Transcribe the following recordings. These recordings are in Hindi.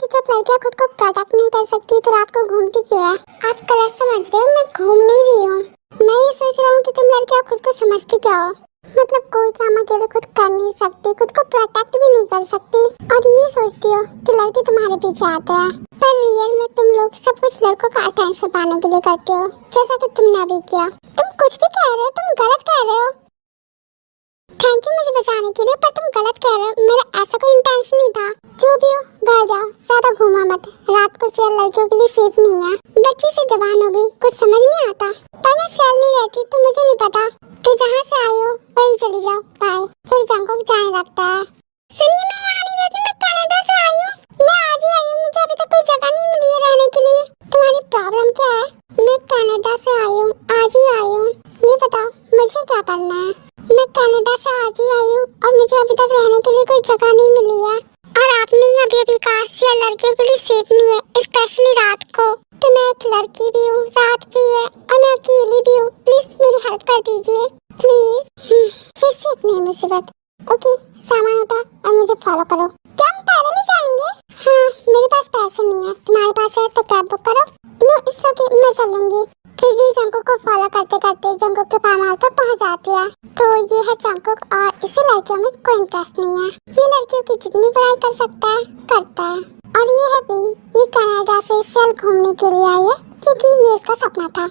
कि जब लड़कियां खुद को प्रोटेक्ट नहीं कर सकती तो रात को घूमती क्यों है? आप गलत समझ रहे हो, मैं घूम नहीं रही हूँ। मैं ये सोच रहा हूँ कि तुम लड़कियां खुद को समझती क्या हो। मतलब कोई काम अकेले खुद कर नहीं सकती, खुद को प्रोटेक्ट भी नहीं कर सकती, और ये सोचती हो कि लड़के तुम्हारे पीछे आते हैं। पर रियल में तुम लोग सब कुछ लड़कों का अटेंशन पाने के लिए करते हो, जैसा कि तुमने अभी किया। तुम कुछ भी कह रहे हो, तुम गलत कह रहे हो। थैंक यू मुझे बचाने के लिए, पर तुम गलत कह रहे हो। मेरा ऐसा कोई इंटेंशन नहीं था। जो भी हो, घर जाओ, ज्यादा घूमा मत। रात को सियाल लड़कियों के लिए सेफ नहीं है। बच्ची से जवान हो गई, कुछ समझ नहीं आता। पर मैं सियाल नहीं रहती तो मुझे नहीं पता। तो जहाँ से आई हो वहीं चली जाओ, बाय। फिर जंगोक जाने लगता है। सुनिए, मैं यहाँ नहीं रहती, मैं कनाडा से आई हूँ। मैं आज ही आई हूँ, मुझे अभी तक कोई जगह नहीं मिली है रहने के लिए। तुम्हारी प्रॉब्लम क्या है? मैं कनाडा से आई हूँ, आज ही आई हूँ। ये बताओ मुझे क्या करना है? मैं कनाडा से आज ही आई हूँ और मुझे अभी तक रहने के लिए कोई जगह नहीं मिली है। और आपने ही अभी कहा सियाल लड़कियों के लिए सेफ नहीं है, स्पेशली रात को। तो मैं एक लड़की भी हूँ, रात भी है, और मैं अकेली भी हूँ। प्लीज मेरी हेल्प कर दीजिए, प्लीज। फिर से एक नई मुसीबत। ओके, सामान उठा और मुझे फॉलो करो। क्या हम पैदल ही जाएंगे? हाँ, मेरे पास पैसे नहीं है, तुम्हारे पास है तो कैब बुक करो। नो इट्स ओके, मैं चलूंगी। फिर भी जंगकुक को फॉलो करते करते जंगकुक के फार्म हाउस तक पहुंच जाती है। तो ये है जंगकुक, और इसे लड़कियों में कोई इंटरेस्ट नहीं है। ये लड़कियों की जितनी पढ़ाई कर सकता है करता है। और ये है भी, ये कनाडा से सेल घूमने के लिए आई है क्योंकि ये उसका सपना था।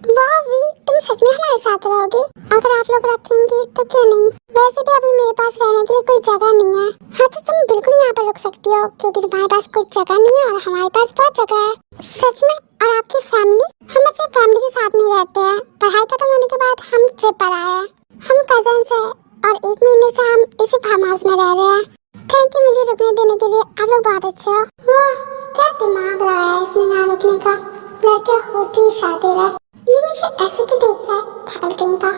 वाह वी, तुम सच में हमारे साथ रहोगी? अगर आप लोग रखेंगे तो क्यों नहीं। वैसे भी अभी मेरे पास रहने के लिए कोई जगह नहीं है। हाँ तो तुम बिल्कुल यहाँ पर रुक सकती हो क्योंकि तुम्हारे पास कोई जगह नहीं है और हमारे पास बहुत जगह है। सच में? और आपकी फैमिली? हम अपनी फैमिली के साथ नहीं रहते हैं। पढ़ाई खत्म होने के बाद हम ट्रिप पर आए हैं। हम कजन्स हैं और 1 महीने से हम इसी फार्म हाउस में रह रहे हैं। थैंक यू मुझे रुकने देने के लिए, आप लोग बहुत अच्छे हो। वाह, क्या दिमाग लगाया इसने यहाँ रुकने का। लड़कियाँ होती ही शादी रहे। ये मुझे ऐसे क्यों देख रहा है, पागल कहीं का।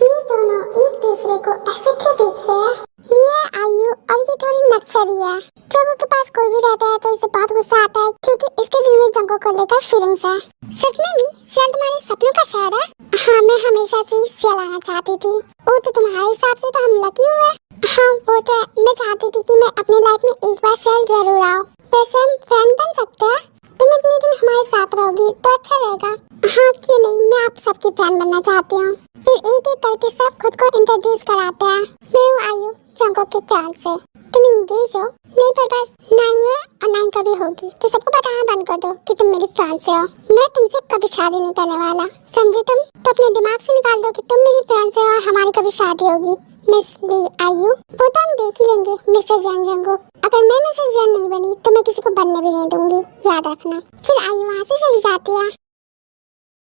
ये दोनों एक दूसरे को ऐसे क्यों देख रहे हैं? ये आयु और ये थोड़ी नक्सरी है। जंगो के पास कोई भी रहता है तो इसे बहुत गुस्सा आता है क्योंकि इसके दिल में जंगो को लेकर फीलिंग्स है। सच में भी सियाल तुम्हारे सपनों का शहर है? हाँ, मैं हमेशा से सियाल आना चाहती थी। वो तो तुम्हारे हिसाब से तो हम लकी हुए। हाँ वो तो है। मैं चाहती थी कि मैं अपनी लाइफ में एक बार सियाल जरूर आओ। वैसे हम फ्रेंड बन सकते हैं? तुम इतने दिन हमारे साथ रहोगी तो अच्छा रहेगा। हाँ क्यों नहीं, मैं आप सबकी फ्रेंड बनना चाहती हूँ। फिर एक एक करके सब खुद को इंट्रोड्यूस कराते हैं। मैं हूँ आयु, जंगो के फ्रेंड से। तुम इंगेज हो? नहीं, पर बस नहीं है और नहीं कभी होगी। तो सबको बताना बंद कर दो कि तुम मेरी फ्रेंड से हो। मैं तुमसे कभी शादी नहीं करने वाला, समझे तुम? तो अपने दिमाग से निकाल दो कि तुम मेरी फ्रेंड से और हमारी कभी शादी होगी। मिस ली आयु, वो तो हम देख ही लेंगे मिस्टर जंगो। अगर मैं मिसेस जंग नहीं बनी तो मैं किसी को बनने भी नहीं दूंगी, याद रखना। फिर आयु वहाँ से चली जाती है।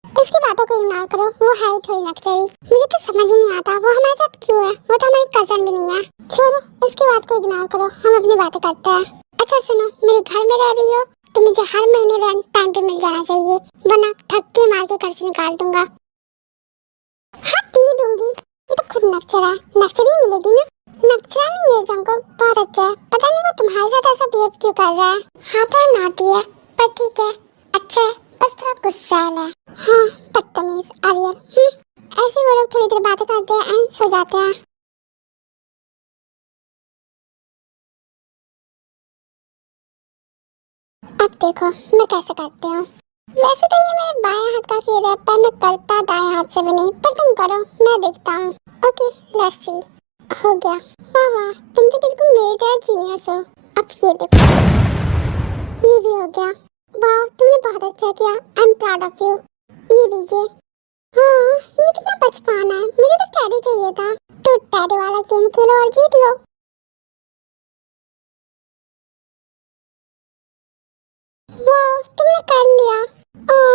इसकी बातों को इग्नोर करो, वो है ही थोड़ी नक्सली। मुझे तो समझ ही नहीं आता वो हमारे साथ क्यों है। वो तो हमारी कजन भी नहीं है। छोड़ो, इसकी बात को इग्नोर करो, हम अपनी बातें करते हैं। अच्छा सुनो, मेरे घर में रह रही हो तो मुझे हर महीने रेंट टाइम पे मिल जाना चाहिए, वरना ठक्के मार के घर से निकाल दूंगा। हाँ दे दूंगी। ये तो खुद नक्सर है, नक्सर ही मिलेगी ना। नक्सर नहीं है जंगो, बहुत अच्छा है। पता नहीं वो तुम्हारे साथ ऐसा बिहेव क्यों कर रहा है। हाँ तो नॉटी है, पर ठीक है, अच्छा है, बस थोड़ा गुस्सैल है। हाँ बदतमीज आर्यन। ऐसे वो लोग थोड़ी देर बातें करते हैं एंड सो जाते हैं। अब देखो मैं कैसे करती हूँ। वैसे तो ये मेरे बाएं हाथ का खेल है, पर मैं करता दाएं हाथ से भी नहीं। पर तुम करो, मैं देखता हूँ। Okay let's see. हो गया। वाह वाह, तुम तो बिल्कुल मेरे जैसा जीनियस हो। अब ये देखो, ये भी हो गया। वाह तुमने बहुत अच्छा किया, I am proud of you. ये लीजिए। हाँ ये कितना बचकाना है, मुझे तो टैडी चाहिए था। तो टैडी वाला गेम खेलो और जीत लो। वाह तुमने कर लिया।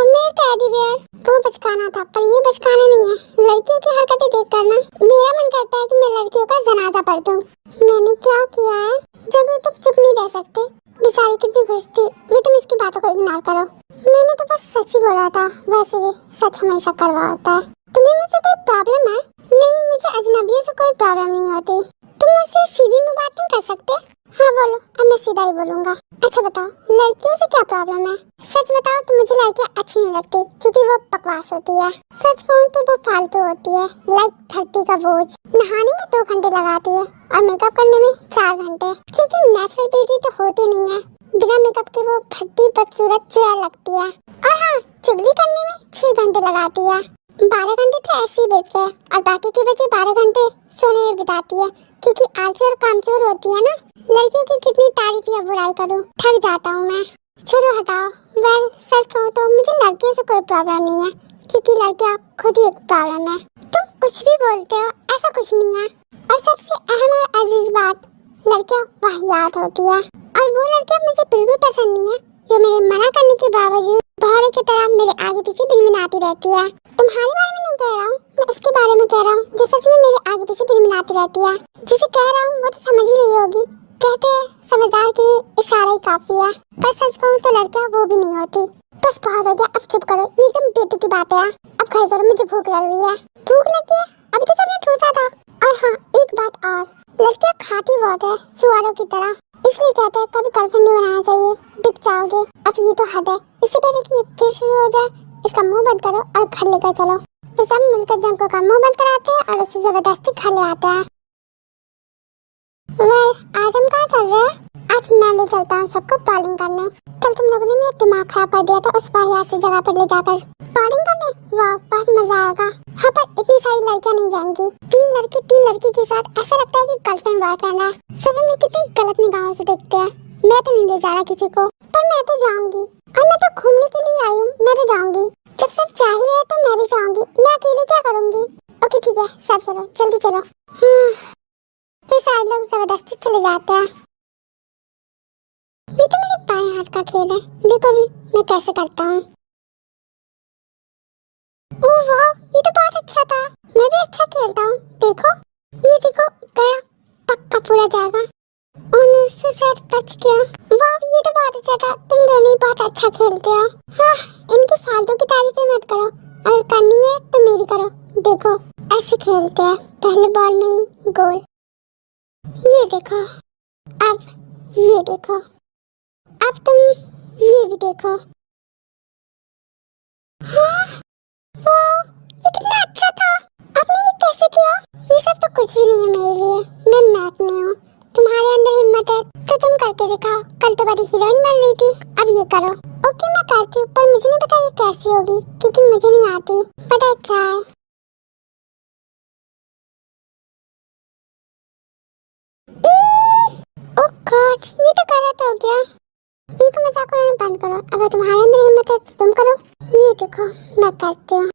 मेरा टैडी बियर। वो बचकाना था, पर ये बचकाना नहीं है। लड़कियों की हरकतें देखकर ना मेरा मन करता है कि मैं लड़कियों का जनाजा पढ़ दूं। मैंने क्या किया है? जब तुम चुप नहीं रह सकते, बेचारी कितनी खुश थी। वे तुम इसकी बातों को इग्नोर करो। मैंने तो बस सच ही बोला था, वैसे भी सच हमेशा कड़वा होता है। तुम्हें मुझसे कोई प्रॉब्लम है? नहीं, मुझे अजनबियों से कोई प्रॉब्लम नहीं होती। तुम मुझसे सीधी मुंह बात नहीं कर सकते? हाँ बोलो, अब मैं सीधा ही बोलूंगा। अच्छा बताओ, लड़कियों से क्या प्रॉब्लम है? सच बताओ तो मुझे लड़कियां अच्छी नहीं लगती क्योंकि वो बकवास होती है। सच कहूँ तो वो फालतू होती है, लाइक धरती का बोझ। नहाने में 2 घंटे लगाती है और मेकअप करने में 4 घंटे, क्योंकि नेचुरल ब्यूटी तो होती नहीं है। बिना मेकअप के वो भद्दी बदसूरत चुड़ैल लगती है। और हाँ, चुगली करने में 6 घंटे लगाती है। 12 घंटे तो ऐसे ही बीत गए और बाकी के बचे 12 घंटे सोने में बिताती है, क्योंकि आलसी और कामचोर होती है ना। लड़कियों की कितनी तारीफ या बुराई करूं, थक जाता हूँ मैं। चलो हटाओ। वेल, सच कहूँ तो मुझे लड़कियों से कोई प्रॉब्लम नहीं है, क्योंकि लड़कियां खुद ही एक प्रॉब्लम है। तुम कुछ भी बोलते हो, ऐसा कुछ नहीं है। और सबसे अहम और अजीज बात, लड़कियां वाहियात होती है। और वो लड़कियां मुझे बिल्कुल पसंद नहीं है जो मेरे मना करने के बावजूद भौरे की तरह मेरे आगे पीछे भिनभिनाती रहती है। तुम्हारे बारे में नहीं कह रहा हूँ, मैं उसके बारे में कह रहा हूँ जो सच में मेरे आगे पीछे भिनभिनाती रहती है। जिसे कह रहा हूँ वो तो समझ ही रही होगी। कहते हैं समझदार के लिए इशारा ही काफी है, पर सच कहूँ तो लड़कियाँ वो भी नहीं होती। बस बहुत हो गया, अब चुप करो, ये एकदम बेतुकी बात है। अब घर चलो, मुझे भूख लग रही है। भूख लगी है? अभी तो सबने ठूसा था। और हाँ, एक बात और, लड़कियाँ खाती बहुत है सुअरों की तरह, इसलिए कहते हैं कभी गर्लफ्रेंड नहीं बनाना चाहिए, बिक जाओगे। अब ये तो हद है। इससे पहले कि ये फिर शुरू हो जाए, इसका मुंह बंद करो और घर लेकर चलो। तो सब मिलकर जंको का मुंह बंद कराते हैं और उसे जबरदस्ती खा ले आते हैं। वेल, आज हम कहाँ चल रहे हैं? आज मैं ले चलता हूँ सबको बॉलिंग करने। कल तुम लोगों ने मेरा दिमाग खराब कर दिया था उस वाहियात सी जगह पर ले जाकर बॉलिंग करने। वाह, बहुत मजा आएगा। हाँ, पर इतनी सारी लड़कियाँ नहीं जाएंगी। 3 लड़की के साथ ऐसा लगता है कि गर्लफ्रेंड बॉयफ्रेंड है। सब हमें कितनी गलत निगाहों से देखते हैं। मैं तो नहीं ले जा रहा किसी को, पर मैं तो जाऊंगी। और मैं तो घूमने के लिए आई हूँ, मैं तो जाऊंगी। जब सब जा ही रहे तो मैं भी जाऊंगी। मैं अकेले क्या करूंगी? ओके ठीक है, सब चलो, जल्दी चलो। फिर सारे लोग जबरदस्ती चले जाते हैं। ये तो मेरे बाएं हाथ का खेल है, देखो भी मैं कैसे करता हूँ। ओह वाह, ये तो बहुत अच्छा था। मैं भी अच्छा खेलता हूँ, देखो। ये देखो, गया, पक्का पूरा जाएगा। सुसैड बच गया। वाह, ये तो बहुत अच्छा था। तुम दोनों ही बहुत अच्छा खेलते हो। हाँ, इनकी फालतू की तारीफें मत करो, और करनी है तो मेरी करो। देखो, ऐसे खेलते हैं, पहले बॉल में ही गोल। ये देखो, अब ये देखो, अब तुम ये भी देखो। हाँ, वाह, ये कितना अच्छा था। आपने ये कैसे किया? ये सब तो कुछ भी नहीं है मेरे लिए, मैं मैथ नहीं हूँ। तुम्हारे अंदर हिम्मत है तो तुम करके दिखाओ। कल तो बड़ी हीरोइन बन रही थी, अब ये करो। ओके, मैं करती हूँ, पर मुझे नहीं पता ये कैसी होगी, क्योंकि मुझे नहीं आती, but I try. Oh God, ये तो गलत हो गया। ये को मजाक उड़ाना बंद करो। अगर तुम्हारे अंदर हिम्मत है तो तुम करो। ये देखो, मैं करती हूँ।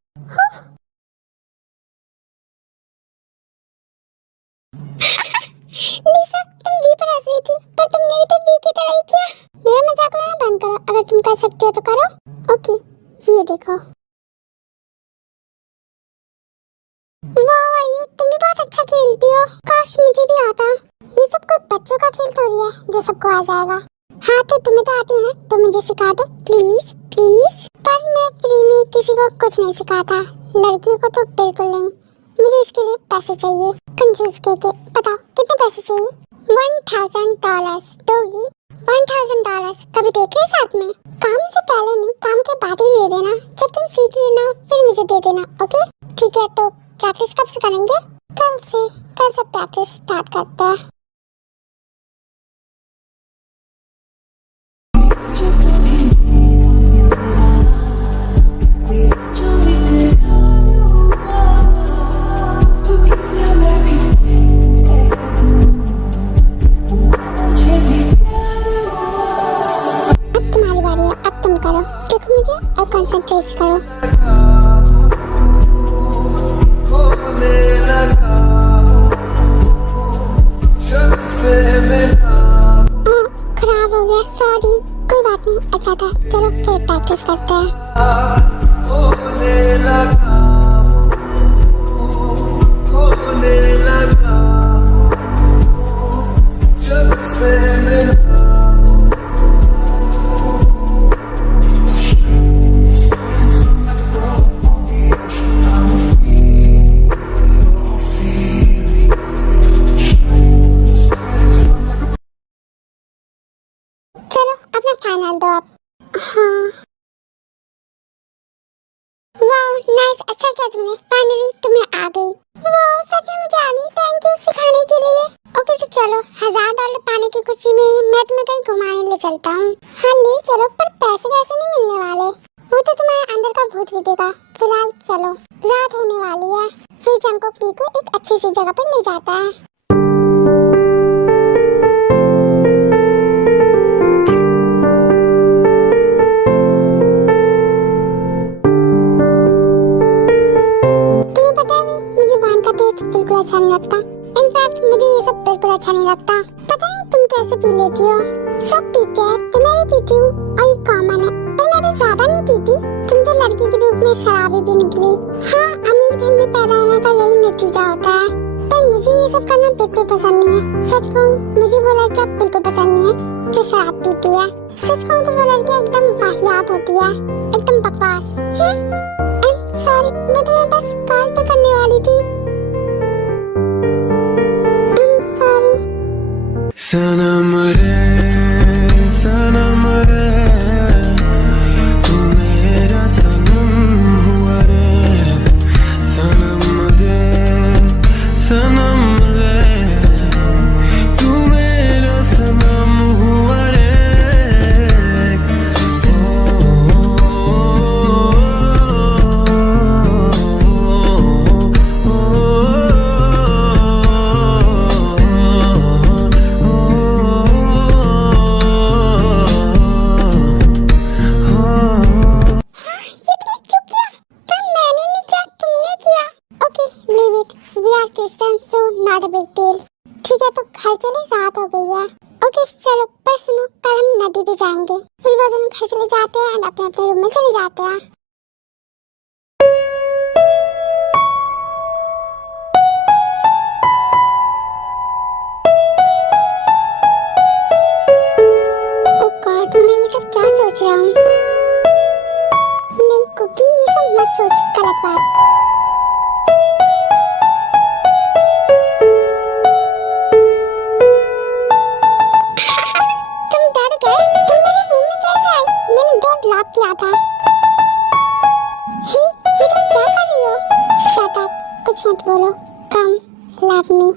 निशा, तुम वी पर हंस रही थी, पर तुमने भी तो वी की तरह ही किया। मेरा मजाक उड़ाना बंद करो। अगर तुम कर सकते हो तो करो। ओके, ये देखो। वाह आयु, तुम भी बहुत अच्छा खेलती हो। काश मुझे भी आता। ये सब कोई बच्चों का खेल थोड़ी है जो सबको आ जाएगा। हाँ, तो तुम्हें तो आती है ना, तो मुझे सिखा दो प्लीज प्लीज। पर मैं फ्री में किसी को कुछ नहीं सिखाता, लड़कियों को तो बिल्कुल नहीं। मुझे इसके लिए पैसे चाहिए, कंजूस करके। बताओ कितने पैसे चाहिए? $1000 दोगी? $1000 कभी देखे साथ में? काम से पहले नहीं, काम के बाद ही दे देना। जब तुम सीख लेना फिर मुझे दे देना। ओके ठीक है, तो प्रैक्टिस कब से करेंगे? कल से। कल से प्रैक्टिस स्टार्ट करते हैं। करो, देखो मुझे और कंसंट्रेट करो। खराब हो गया, सॉरी। कोई बात नहीं, अच्छा था। चलो फिर प्रैक्टिस करते हैं। फाइनल दो अब। हाँ वाह नाइस, अच्छा किया तुमने, फाइनली तुम्हें आ गई। वाह सच में मुझे आ गई, थैंक यू सिखाने के लिए। ओके तो चलो, $1000 पाने की खुशी में मैं तुम्हें कहीं घुमाने ले चलता हूँ। हाँ ले चलो, पर पैसे वैसे नहीं मिलने वाले, वो तो तुम्हारे अंदर का भूत भी देगा। फिलहाल चलो, रात होने वाली है। फिर जंगकोक भी को एक अच्छी सी जगह पर ले जाता है। तुम्हें पता है भी, मुझे वाइन का टेस्ट बिल्कुल अच्छा नहीं लगता। इनफैक्ट मुझे ये सब बिल्कुल अच्छा नहीं लगता। पता नहीं तुम कैसे पी लेती हो। सब पीते हैं तो मैं भी पीती हूँ और ये कॉमन है, पर मैं भी ज्यादा नहीं पीती। तुम तो लड़की के रूप में शराबी भी निकली। हाँ अमीर घर में पैदा होने का यही नतीजा होता है, पर मुझे ये सब करना बिल्कुल पसंद नहीं है। सच कहूँ मुझे वो लड़कियाँ बिल्कुल पसंद नहीं है जो शराब पीती है। सच कहूँ तो वो लड़कियाँ एकदम वाहियात होती है, एकदम बकवास। सॉरी, मैं तुम्हें बस कॉल पे करने वाली थी। सॉरी। सनम रे तू मेरा सनम हुआ रे, सनम रे तू मेरा सनम हुआ रे। Not a big deal. ठीक है तो घर चले, रात हो गई है। ओके चलो, पर सुनो, कल हम नदी पे जाएंगे। फिर वो दोनों घर चले जाते हैं और अपने अपने रूम में चले जाते हैं। ओह गॉड, मैं ये सब क्या सोच रहा हूँ। नहीं कुकी, ये सब मत सोच, गलत बात। लॉक किया था। हे, ये तुम क्या कर रही हो? शट अप, कुछ मत बोलो। कम, लव मी।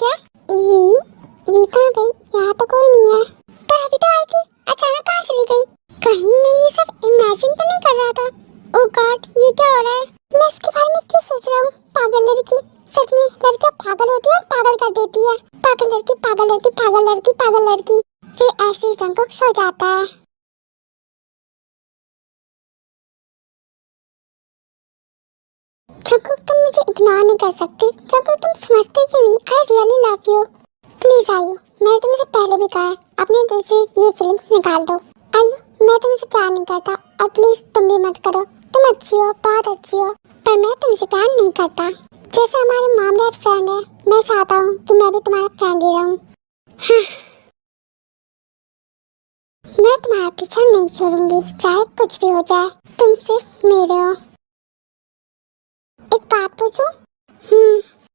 क्या? वी कहाँ गई? यहाँ तो कोई नहीं है। पर अभी तो आई थी, अचानक कहाँ चली गई? कहीं मैं ये सब इमेजिन तो नहीं कर रहा था? ओह गॉड, ये क्या हो रहा है? मैं इसके बारे में क्यों सोच रहा हूँ? पागल लड़की। सच में लड़कियाँ पागल होती है और पागल कर देती है। पागल लड़की, पागल लड़की, पागल लड़की, पागल लड़की। फिर ऐसे ही जंगकुक सो जाता है। जंगकुक, तुम मुझे इग्नोर नहीं कर सकती। जंगकुक, तुम समझते क्यों नहीं? I really love you. Please आयु, मैंने तुमसे पहले भी कहा है, अपने दिल से ये फीलिंग्स निकाल दो। आयु, मैं तुमसे प्यार नहीं करता और प्लीज तुम भी मत करो। तुम अच्छी हो, बहुत अच्छी हो, पर मैं तुमसे प्यार नहीं करता। जैसे हमारे मॉम डैड फ्रेंड है, मैं चाहता हूँ कि मैं भी तुम्हारा फ्रेंड ही रहूँ। हाँ। मैं तुम्हारा पीछा नहीं छोड़ूंगी, चाहे कुछ भी हो जाए। तुम सिर्फ मेरे हो। एक बात पूछूं?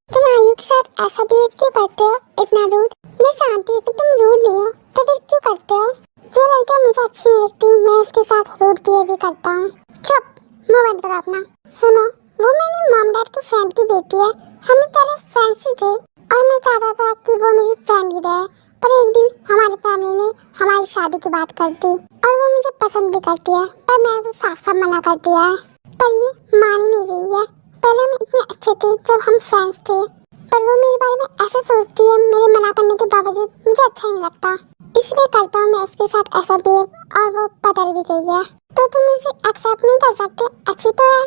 तुम आयु के साथ ऐसा बिहेव क्यों करते हो, इतना रूड? मैं जानती हूँ कि तुम रूड नहीं हो, तो फिर क्यों करते हो? जो लड़कियाँ मुझे अच्छी नहीं लगती, मैं उसके साथ रूड बिहेव भी करता हूँ। चुप, मुंह बंद करो अपना। सुनो, वो मेरी मॉम डैड की फ्रेंड की बेटी है। हम पहले फ्रेंड्स ही थे और मैं चाहता था कि वो मेरी फ्रेंड ही रहे। पर एक दिन हमारी फैमिली ने हमारी शादी की बात कर दी और वो मुझे पसंद भी करती है, पर मैं उसे साफ साफ मना कर दिया है। पर ये मान ही नहीं रही है। पहले हम इतने अच्छे थे जब हम फ्रेंड्स थे, पर वो मेरे बारे में ऐसे सोचती है, मेरे मना करने के बावजूद। मुझे अच्छा नहीं लगता, इसलिए करता हूँ मैं उसके साथ ऐसा बिहेव, और वो बदल भी गई है। तो तुम इसे एक्सेप्ट नहीं कर सकते? अच्छी तो है,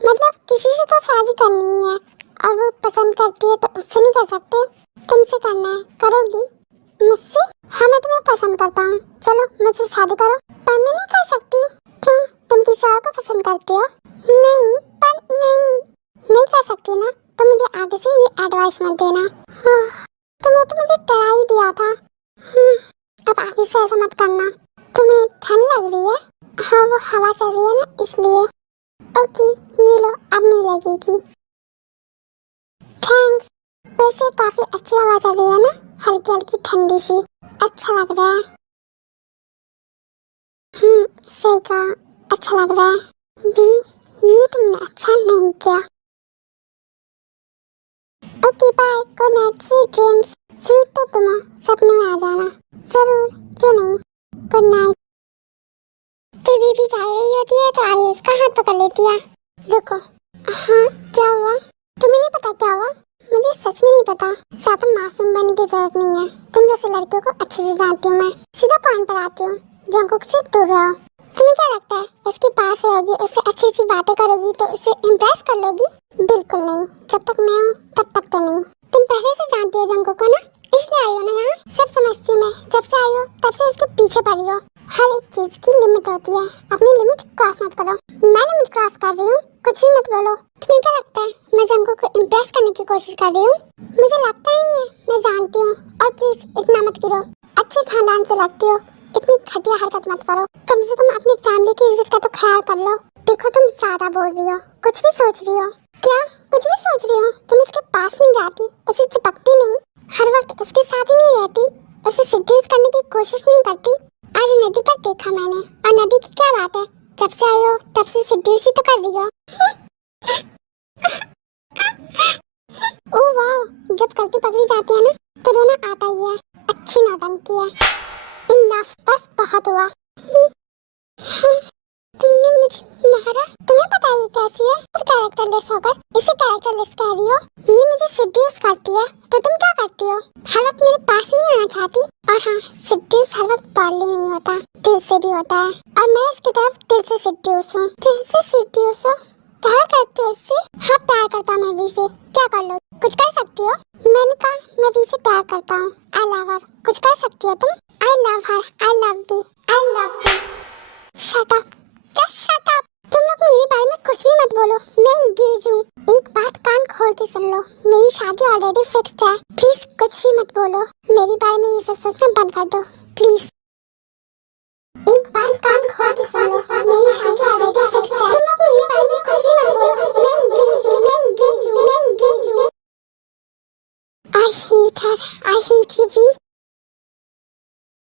मतलब किसी से तो शादी करनी ही है और वो पसंद करती है, तो उससे नहीं कर सकते? तुमसे करना है, करोगी? मुझसे? हाँ, मैं तुम्हें पसंद करता हूँ, चलो मुझसे शादी करो। पर मैं नहीं कर सकती। क्यों, तुम किसी और को पसंद करते हो? नहीं, पर नहीं कर सकती ना। तो मुझे आगे से ये एडवाइस मत देना। तुमने तो मुझे डरा ही दिया था। अब आगे से ऐसा मत करना। तुम्हें ठंड लग रही है? हाँ, वो हवा चल रही है ना, इसलिए। ओके, ये लो, अब नहीं लगेगी। थैंक्स। वैसे काफी अच्छी हवा चल रही है ना, हल्की हल्की ठंडी सी, अच्छा लग रहा है। सही कहा, अच्छा लग रहा है। दी, ये तुमने अच्छा नहीं किया। Okay bye, good night, sweet dreams. Sweet तो तुम हो, सपने में आ जाना जरूर, क्यों नहीं। Good night. फिर भी जा रही होती है तो आई उसका हाथ पकड़ लेती है। रुको, हाँ क्या हुआ? तुम्हें नहीं पता क्या हुआ? मुझे सच में नहीं पता। ज्यादा मासूम बनने की जरूरत नहीं है, तुम जैसे लड़कियों को अच्छे से जानती हूँ मैं। सीधा पॉइंट पर आती हूँ, जंगकुक से दूर रहो। तुम्हें क्या लगता है उसके पास रहोगी, उससे अच्छी अच्छी बातें करोगी तो उसे इम्प्रेस कर लोगी? बिल्कुल नहीं, जब तक मैं हूँ तब तक तो नहीं। तुम पहले से जानती हो जंगकुक को ना, इसलिए आई हो ना यहाँ। सब समझती हूँ मैं, जब से आई हो तब से उसके पीछे पड़ी हो। हर एक चीज की लिमिट होती है, अपनी लिमिट क्रॉस मत करो। मैं लिमिट क्रॉस कर रही हूँ, कुछ भी मत बोलो। तुम्हें क्या लगता है मैं जंगकुक को इम्प्रेस करने की कोशिश कर रही हूँ? मुझे लगता नहीं है, मैं जानती हूँ। और प्लीज इतना मत गिरो, अच्छे खानदान से लगती हो, इतनी घटिया हरकत मत करो। कम से कम अपनी फैमिली की इज्जत का तो ख्याल कर लो। देखो तुम ज्यादा बोल रही हो, कुछ भी सोच रही हो। क्या कुछ भी सोच रही हो? तुम इसके पास नहीं जाती, उसे चिपकती नहीं, हर वक्त उसके साथ ही नहीं रहती, उसे सेड्यूस करने की कोशिश नहीं करती। आज नदी पर देखा मैंने, और नदी की क्या बात है, जब से आई हो तब से सेड्यूस ही तो कर रही हो। ओह वाह, जब गलती पकड़ी जाती है ना तो रोना आता ही है। अच्छी नौटंकी है। इनफ, बस बहुत हुआ। तुमने मुझे मारा? तुम्हें पता है ये कैसी है? खुद कैरेक्टरलेस होकर इसे कैरेक्टरलेस कह रही हो। ये मुझे सेड्यूस करती है, तो तुम क्या करती हो? हर वक्त मेरे पास नहीं आना चाहती। और हाँ, सेड्यूस हर वक्त बॉडली नहीं होता, दिल से भी होता है। और मैं इसकी तरफ दिल से सेड्यूस हूँ। दिल से सेड्यूस हो? प्यार करती हो इससे? हाँ, प्यार करता हूँ मैं भी से। क्या कर लो, कुछ कर सकती हो? मैंने कहा मैं भी से प्यार करता हूँ। आई लव हर, कुछ कर सकती हो तुम? I love her, I love be, I love be. Shut up, just shut up. तुम लोग मेरे बारे में कुछ भी मत बोलो, मैं इंगेज हूँ। एक बात कान खोल के सुन लो, मेरी शादी ऑलरेडी फिक्स्ड है। प्लीज कुछ भी मत बोलो, मेरे बारे में ये सब सोचना बंद कर दो प्लीज। एक बात कान खोल के सुन लो, मेरी शादी ऑलरेडी फिक्स्ड है। तुम लोग मेरे बारे में कुछ भी मत बोलो, मैं इंगेज हूँ, मैं इंगेज हूँ, मैं इंगेज हूँ। I hate her, I hate you भी।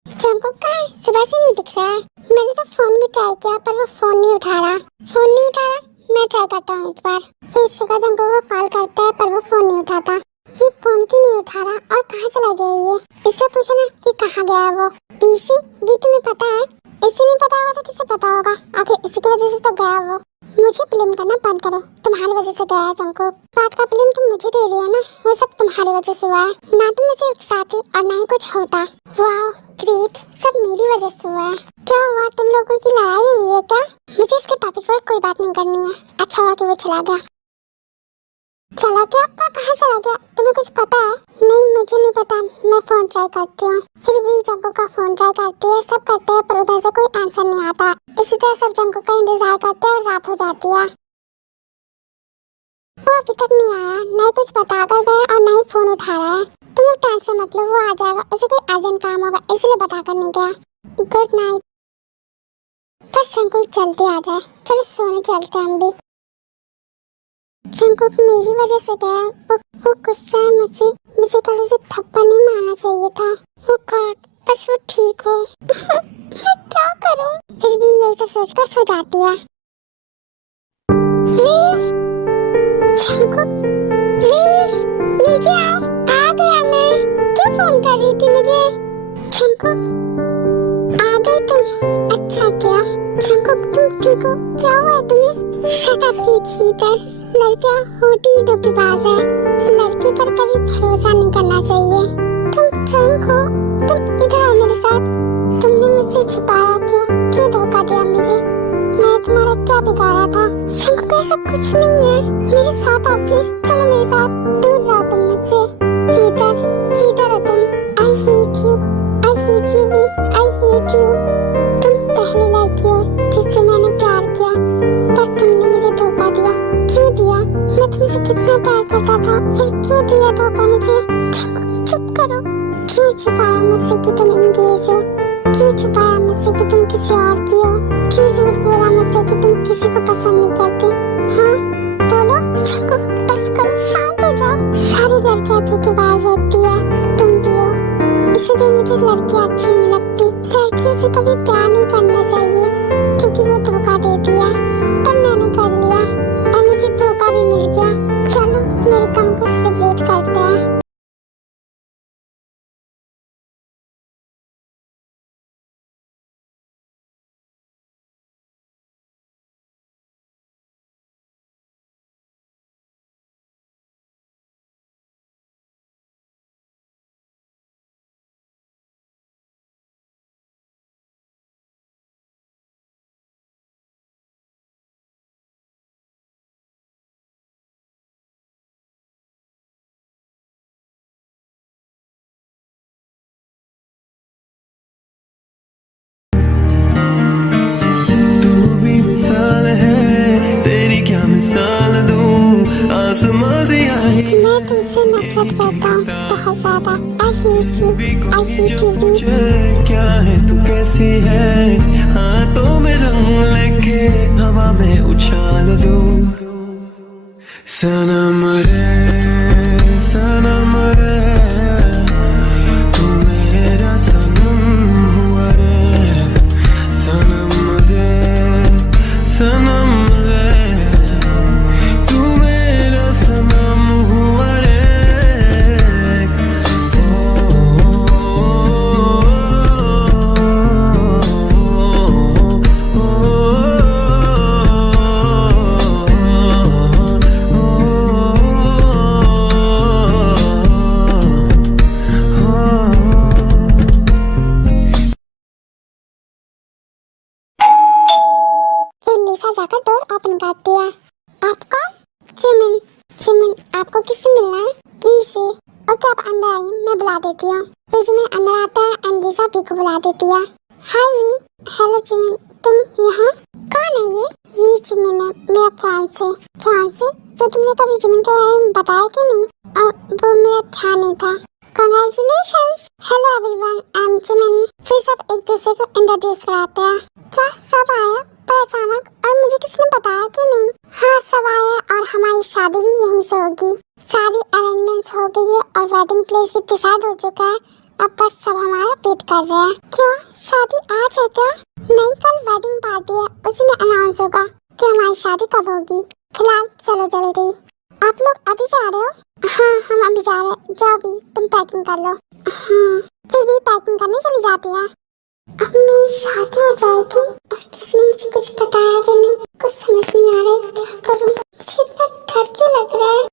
जंगकुक कहाँ है? सुबह से नहीं दिख रहा है। मैंने तो फोन भी ट्राई किया पर वो फोन नहीं उठा रहा। मैं ट्राई करता हूँ एक बार। फिर शुगा जंगकुक को कॉल करता है पर वो फोन नहीं उठाता। ये फोन क्यों नहीं उठा रहा और कहाँ चला गया ये? इससे पूछना कि कहाँ गया है वो। बीसी भी, तुम्हें पता है इसे नहीं पता होगा तो किसे पता होगा? आखिर इसी की वजह से तो गया वो। मुझे ब्लेम करना बंद करो, तुम्हारी वजह से गया है जंगकुक। बात का ब्लेम तुम मुझे दे रही हो ना, वो सब तुम्हारी वजह से हुआ है। ना तो मुझे एक साथी और ना ही कुछ होता। वाह ग्रेट, सब मेरी वजह से हुआ है। क्या हुआ, तुम लोगों की लड़ाई हुई है क्या? मुझे इसके टॉपिक पर कोई बात नहीं करनी है। अच्छा हुआ कि वो चला गया। चला गया? पर कहाँ चला गया? तुम्हें कुछ पता है? नहीं मुझे नहीं पता, मैं फोन ट्राई करती हूँ। फिर भी जंगकुक का फोन ट्राई करती है, सब करते हैं पर उधर से कोई आंसर नहीं आता। इसी तरह सब जंगकुक का इंतजार करते हैं और रात हो जाती है। वो अभी तक नहीं आया, ना ही कुछ बता कर गया और ना ही फोन उठा रहा है। तुम लोग टेंशन मत लो, वो आ जाएगा। उसे कोई अर्जेंट काम होगा इसलिए बता कर नहीं गया। Good night. बस जंगकुक जल्दी आ जाए। चलो सोने चलते हैं हम भी। जंगकुक मेरी वजह से गया। वो गुस्सा है मुझसे। मुझे कल उसे थप्पड़ नहीं मारना चाहिए था। वो गॉड, बस वो ठीक हो। मैं क्या करूं? फिर भी यही सब सोचकर सो जाती है। जंगकुक, नीचे आओ। आ गया मैं। क्यों फोन कर रही थी मुझे? जंगकुक, आ गई तुम? अच्छा क्या? जंगकुक तुम ठीक हो? क्या हुआ है तुम्हें? Shut up you cheater. लड़कियां होती ही धोखेबाज है। लड़की पर कभी भरोसा नहीं करना चाहिए। तुम जंग हो? तुम इधर आओ मेरे साथ। तुमने मुझसे छुपाया क्यों धोखा दिया मुझे? मैं तुम्हारा क्या बिगाड़ा था? जंग को ऐसा कुछ नहीं है। मेरे साथ आओ प्लीज, चलो मेरे साथ। दूर रहो तुम मुझसे। चीटर हो तुम। आई हेट यू भी। I hate you. तुम पहली लड़की हो जिससे मैंने प्यार किया, पर तुमने मुझे धोखा दिया। क्यों दिया? मैं तुमसे कितना प्यार करता था, फिर क्यों दिया धोखा मुझे? चुप करो। क्यों छुपाया मुझसे कि तुम एंगेज हो? क्यों छुपाया मुझसे कि तुम किसी और की हो? क्यों झूठ बोला मुझसे कि तुम किसी को पसंद नहीं करती? हाँ बोलो। जंगकुक बस करो, शांत हो जाओ। सारी लड़कियां धोखेबाज होती है, तुम भी हो। इसलिए मुझे लड़कियां अच्छी नहीं लगती। लड़कियों से कभी प्यार नहीं करना चाहिए क्योंकि वो धोखा देती है। पर मैंने कर लिया और मुझे धोखा भी मिल गया। चलो मेरे कम को सेलिब्रेट करते हैं। आसमां से आई। मैं तुमसे नफरत करता हूँ बहुत ज्यादा। आई हेट यू भी। क्या है तू कैसी है? हाथों में रंग लेके हवा में उछाल दो। सनम रे तू मेरा सनम हुआ रे। सनम रे तू मेरा सनम हुआ रे। फिर लिसा जाकर डोर ओपन कर दिया। आप कौन? जिमिन, आपको किससे मिलना है? वी से। ओके आप अंदर आइए, मैं बुला देती हूँ। फिर जिमिन अंदर आता है एंड लिसा वी को बुला देती है। Hi we. हेलो जिमिन, तुम यहाँ? कौन है ये जिमिन है, मेरा फियांसे। तो तुमने कभी जिमिन के बारे में बताया क्यों नहीं? वो मेरा ध्यान नहीं था। Congratulations! Hello everyone, I'm Jimin. फिर सब एक दूसरे को इंट्रोड्यूस कराते हैं। क्या सब आया पर अचानक, और मुझे किसने बताया क्यों नहीं? हाँ सब आए और हमारी शादी भी यहीं से होगी। सारी अरेंजमेंट्स हो गई है और वेडिंग प्लेस भी डिसाइड हो चुका है। अब बस सब हमारा वेट कर रहे हैं। क्यों शादी आज है क्या? नहीं कल वेडिंग पार्टी है, उसी में अनाउंस होगा कि हमारी शादी कब होगी। फिलहाल चलो जल्दी। आप लोग अभी जा रहे हो? हाँ हम अभी जा रहे हैं। जाओ भी, तुम पैकिंग कर लो। हाँ फिर भी पैकिंग करने चली जाती है। अब मेरी शादी हो जाएगी और किसी ने मुझे कुछ बताया भी नहीं। कुछ समझ नहीं आ रहा है क्या करूं। मुझे इतना डर क्यों लग रहा है।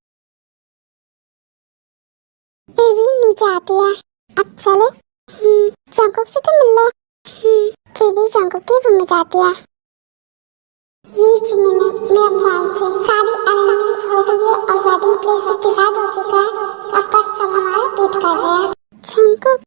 बेबी नीचे आती है। अब चले। जंकुक से तो मिल लो। बेबी जंकुक के रूम में जाती है। ये जिमिन ने मेरा ध्यान से सारी अरेंजमेंट हो गई है और वेडिंग प्लेस भी डिसाइड हो चुका है। अब बस सब हमारा वेट कर रहे हैं। जंकुक,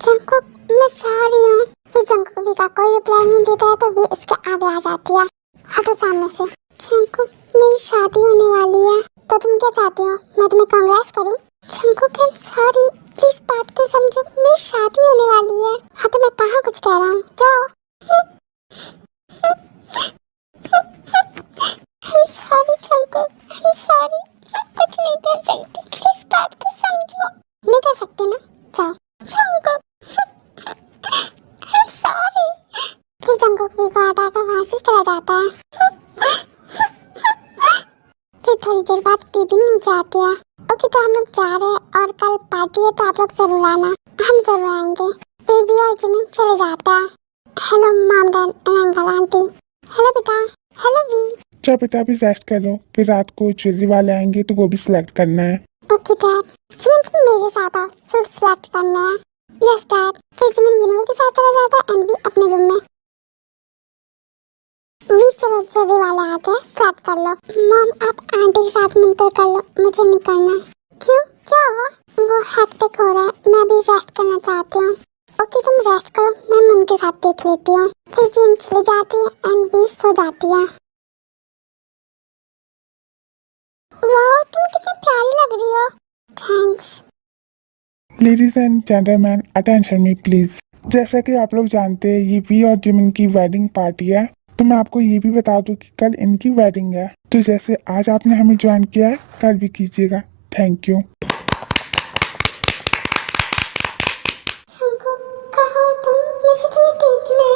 जंकुक मैं जा रही हूँ। फिर जंकुक भी का कोई रिप्लाई नहीं देता है तो भी इसके आगे आ जाती है। हटो सामने से। जंकुक मेरी शादी होने वाली है तो तुम क्या चाहते हो, मैं तुम्हें कांग्रेस करूँ? Jungkook I am sorry, please बात को समझो, मेरी शादी होने वाली है। हाँ तो मैं कहाँ कुछ कह रहा हूँ, जाओ। I'm sorry Jungkook, I'm sorry, मैं कुछ नहीं कर सकती, प्लीज बात को समझो। नहीं कर सकते ना, जाओ। Jungkook I'm sorry। फिर जंकुक भी को हटाकर वहाँ से चला जाता है। फिर थोड़ी देर बाद बेबी नीचे आती है। ओके तो हम लोग जा रहे हैं और कल पार्टी है तो आप लोग जरूर आना। हम जरूर आएंगे। बेबी और जिमिन चले जाता है। Hello mom dad and uncle aunty. Hello बेटा। Hello V. अच्छा बेटा अभी रेस्ट कर लो, फिर रात को ज्वेलरी वाले आएंगे तो वो भी सिलेक्ट करना है। Okay dad. जिमिन तुम मेरे साथ आओ, सूट सिलेक्ट करने हैं। Yes dad. फिर जिमिन यूनू के साथ चला जाता है एंड वी अपने रूम में। वी चलो ज्वेलरी वाला आ गया, सिलेक्ट कर लो। मॉम आप आंटी के साथ मिलकर कर लो, मुझे नहीं करना। क्यों, क्या हुआ? वो हेक्टिक हो रहा है, मैं भी रेस्ट करना चाहती हूँ। ओके तुम रेस्ट करो, मैं मुन के साथ देख लेती हूँ। फिर जिन चली जाती है एंड भी सो जाती है। वाह तुम कितनी प्यारी लग रही हो। Thanks. Ladies and gentleman attention me please. जैसा कि आप लोग जानते हैं ये वी और जिमिन की वेडिंग पार्टी है, तो मैं आपको ये भी बता दूं कि कल इनकी वेडिंग है। तो जैसे आज आपने हमें ज्वाइन किया है कल भी कीजिएगा। Thank you. शंकर कहाँ हो तुम, मुझे तुम्हें देखना है।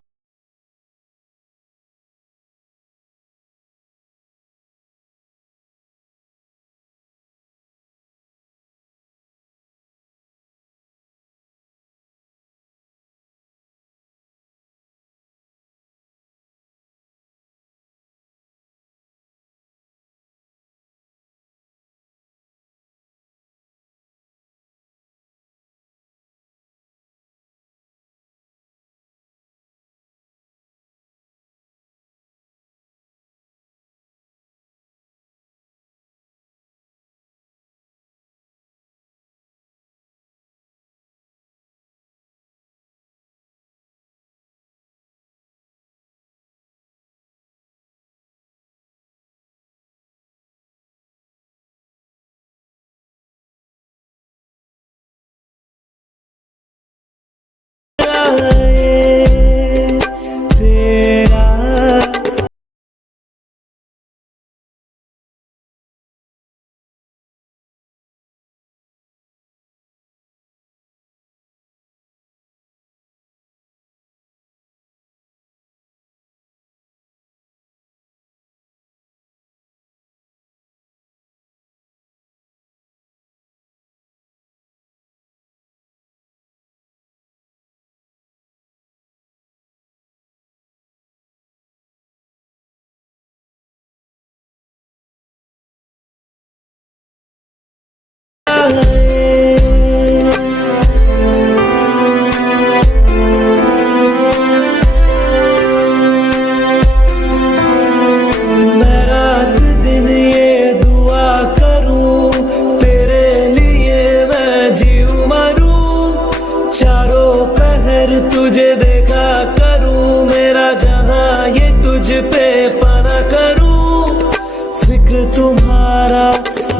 मैं रात दिन ये दुआ करूं तेरे लिए, मैं जीऊं मरूं चारों पहर तुझे देखा करूं, मेरा जहां ये तुझ पे फना करूं। जिक्र तुम्हारा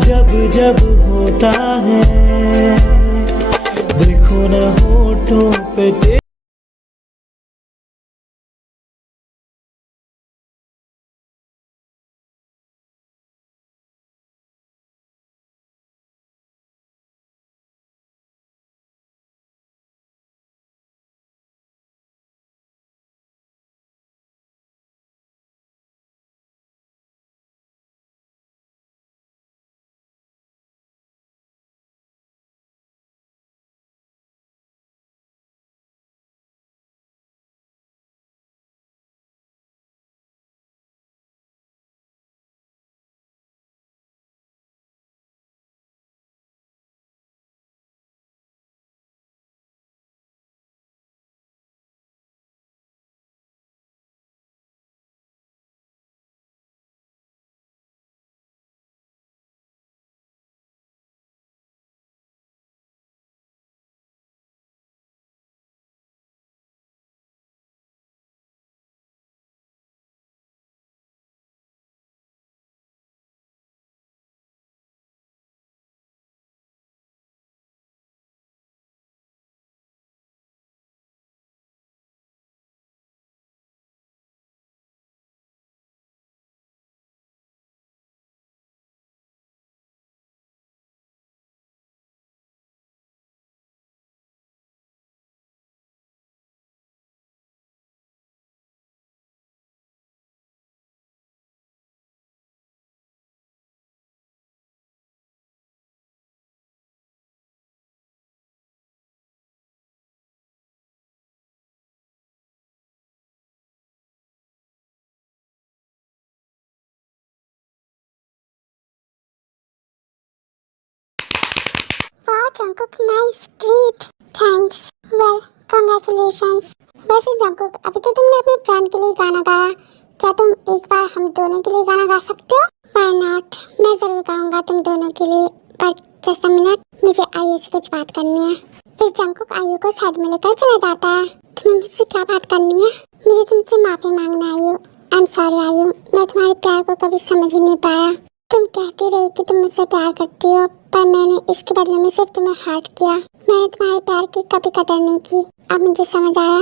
जब जब होता है, देखो न होठों पे वाह Jungkook, nice, great, thanks, well, congratulations. वैसे जंकुक, अभी तो तुमने अपने फ्रेंड के लिए गाना गाया, क्या तुम एक बार हम दोनों के लिए गाना गा सकते हो? व्हाई नॉट, मैं जरूर गाऊंगा तुम दोनों के लिए, बट जस्ट अ मिनट, मुझे आयु से कुछ बात करनी है। फिर जंकुक आयु को साइड में लेकर चला जाता है। तुम्हें मुझसे क्या बात करनी है? मुझे तुमसे माफी मांगना आयु। आई एम सॉरी आयु, मैं तुम्हारे प्यार को कभी समझ ही नहीं पाया। तुम कहती रही कि तुम मुझसे प्यार करती हो, पर मैंने इसके बदले में सिर्फ तुम्हें हर्ट किया। मैंने तुम्हारे प्यार की कभी कदर नहीं की। अब मुझे समझ आया,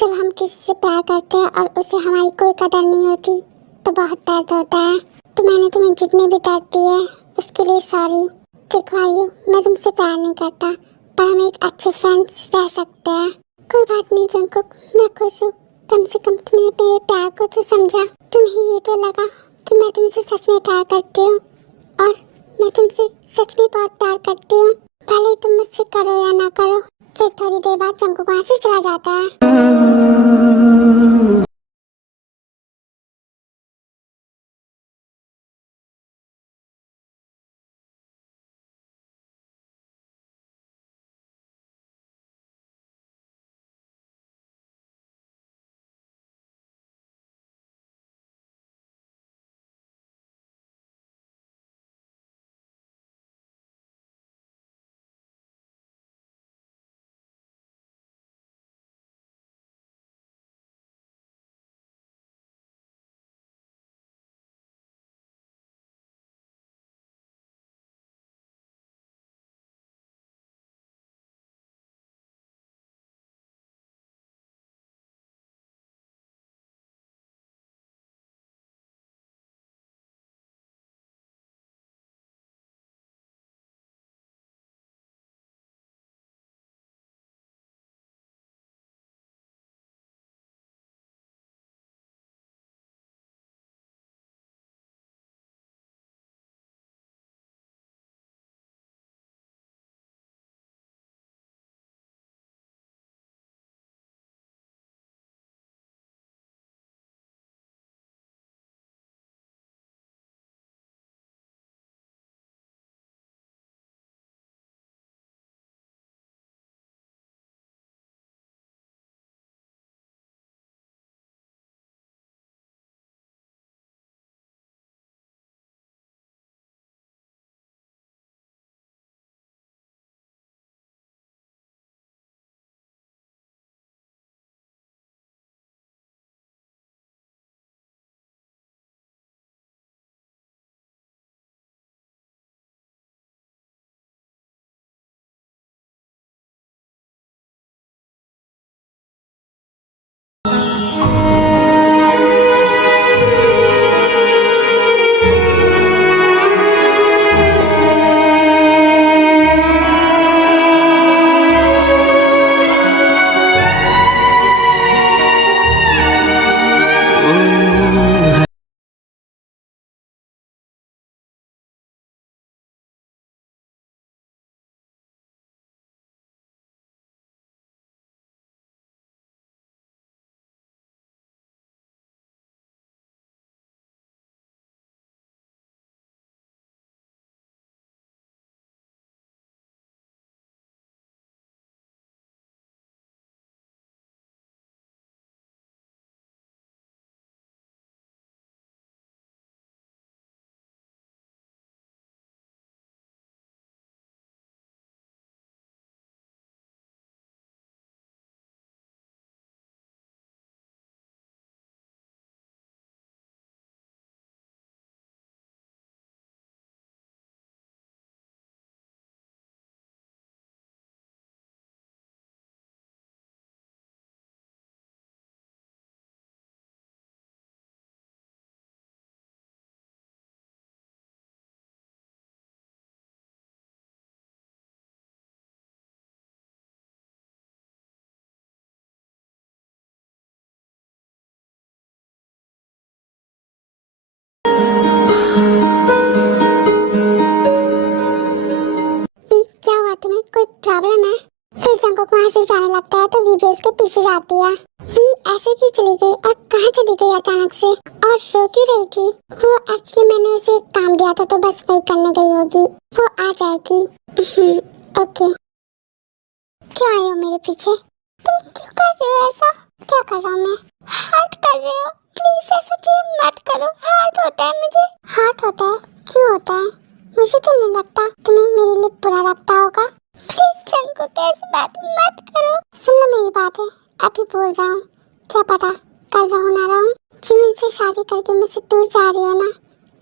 जब हम किसी से प्यार करते हैं और उसे हमारी कोई कदर नहीं होती तो बहुत दर्द होता है। तो मैंने तुम्हें जितने भी दर्द दिए उसके लिए सॉरी। देखो आयु, मैं तुमसे प्यार नहीं करता, पर हम एक अच्छे फ्रेंड्स रह सकते हैं। कोई बात नहीं जंकुक, मैं खुश हूँ। कम से कम तुमने मेरे प्यार को तो समझा। तुम्हें ये तो लगा कि मैं तुमसे सच में प्यार करती हूँ, और मैं तुमसे सच में बहुत प्यार करती हूँ, भले तुम मुझसे करो या ना करो। फिर थोड़ी देर बाद जंकुक वहाँ से चला जाता है। क्या हुआ तुम्हें, कोई प्रॉब्लम है? फिर जंकुक वहाँ से जाने लगता है तो वी भी उसके पीछे जाती है। वी ऐसे क्यों चली गई और कहाँ चली गई अचानक से, और रो क्यों रही थी? वो एक्चुअली मैंने उसे एक काम दिया था तो बस वही करने गई होगी, वो आ जाएगी। ओके। क्यों आए हो मेरे पीछे? तुम क्यों कर रहे हो ऐसा? क्या कर रहा हूँ मैं? हार्ट कर रहे हो? प्लीज ऐसा भी मत करो, हार्ट होता है मुझे। हार्ट होता है? क्यों होता है? मुझे तो नहीं लगता तुम्हें मेरे लिए बुरा लगता होगा। प्लीज जंगकुक ऐसी बात मत करो। सुन लो मेरी बात है, अभी बोल रहा हूँ, क्या पता कर रहूँ ना रहूँ। जिमिन से शादी करके मुझसे दूर जा रही हो ना,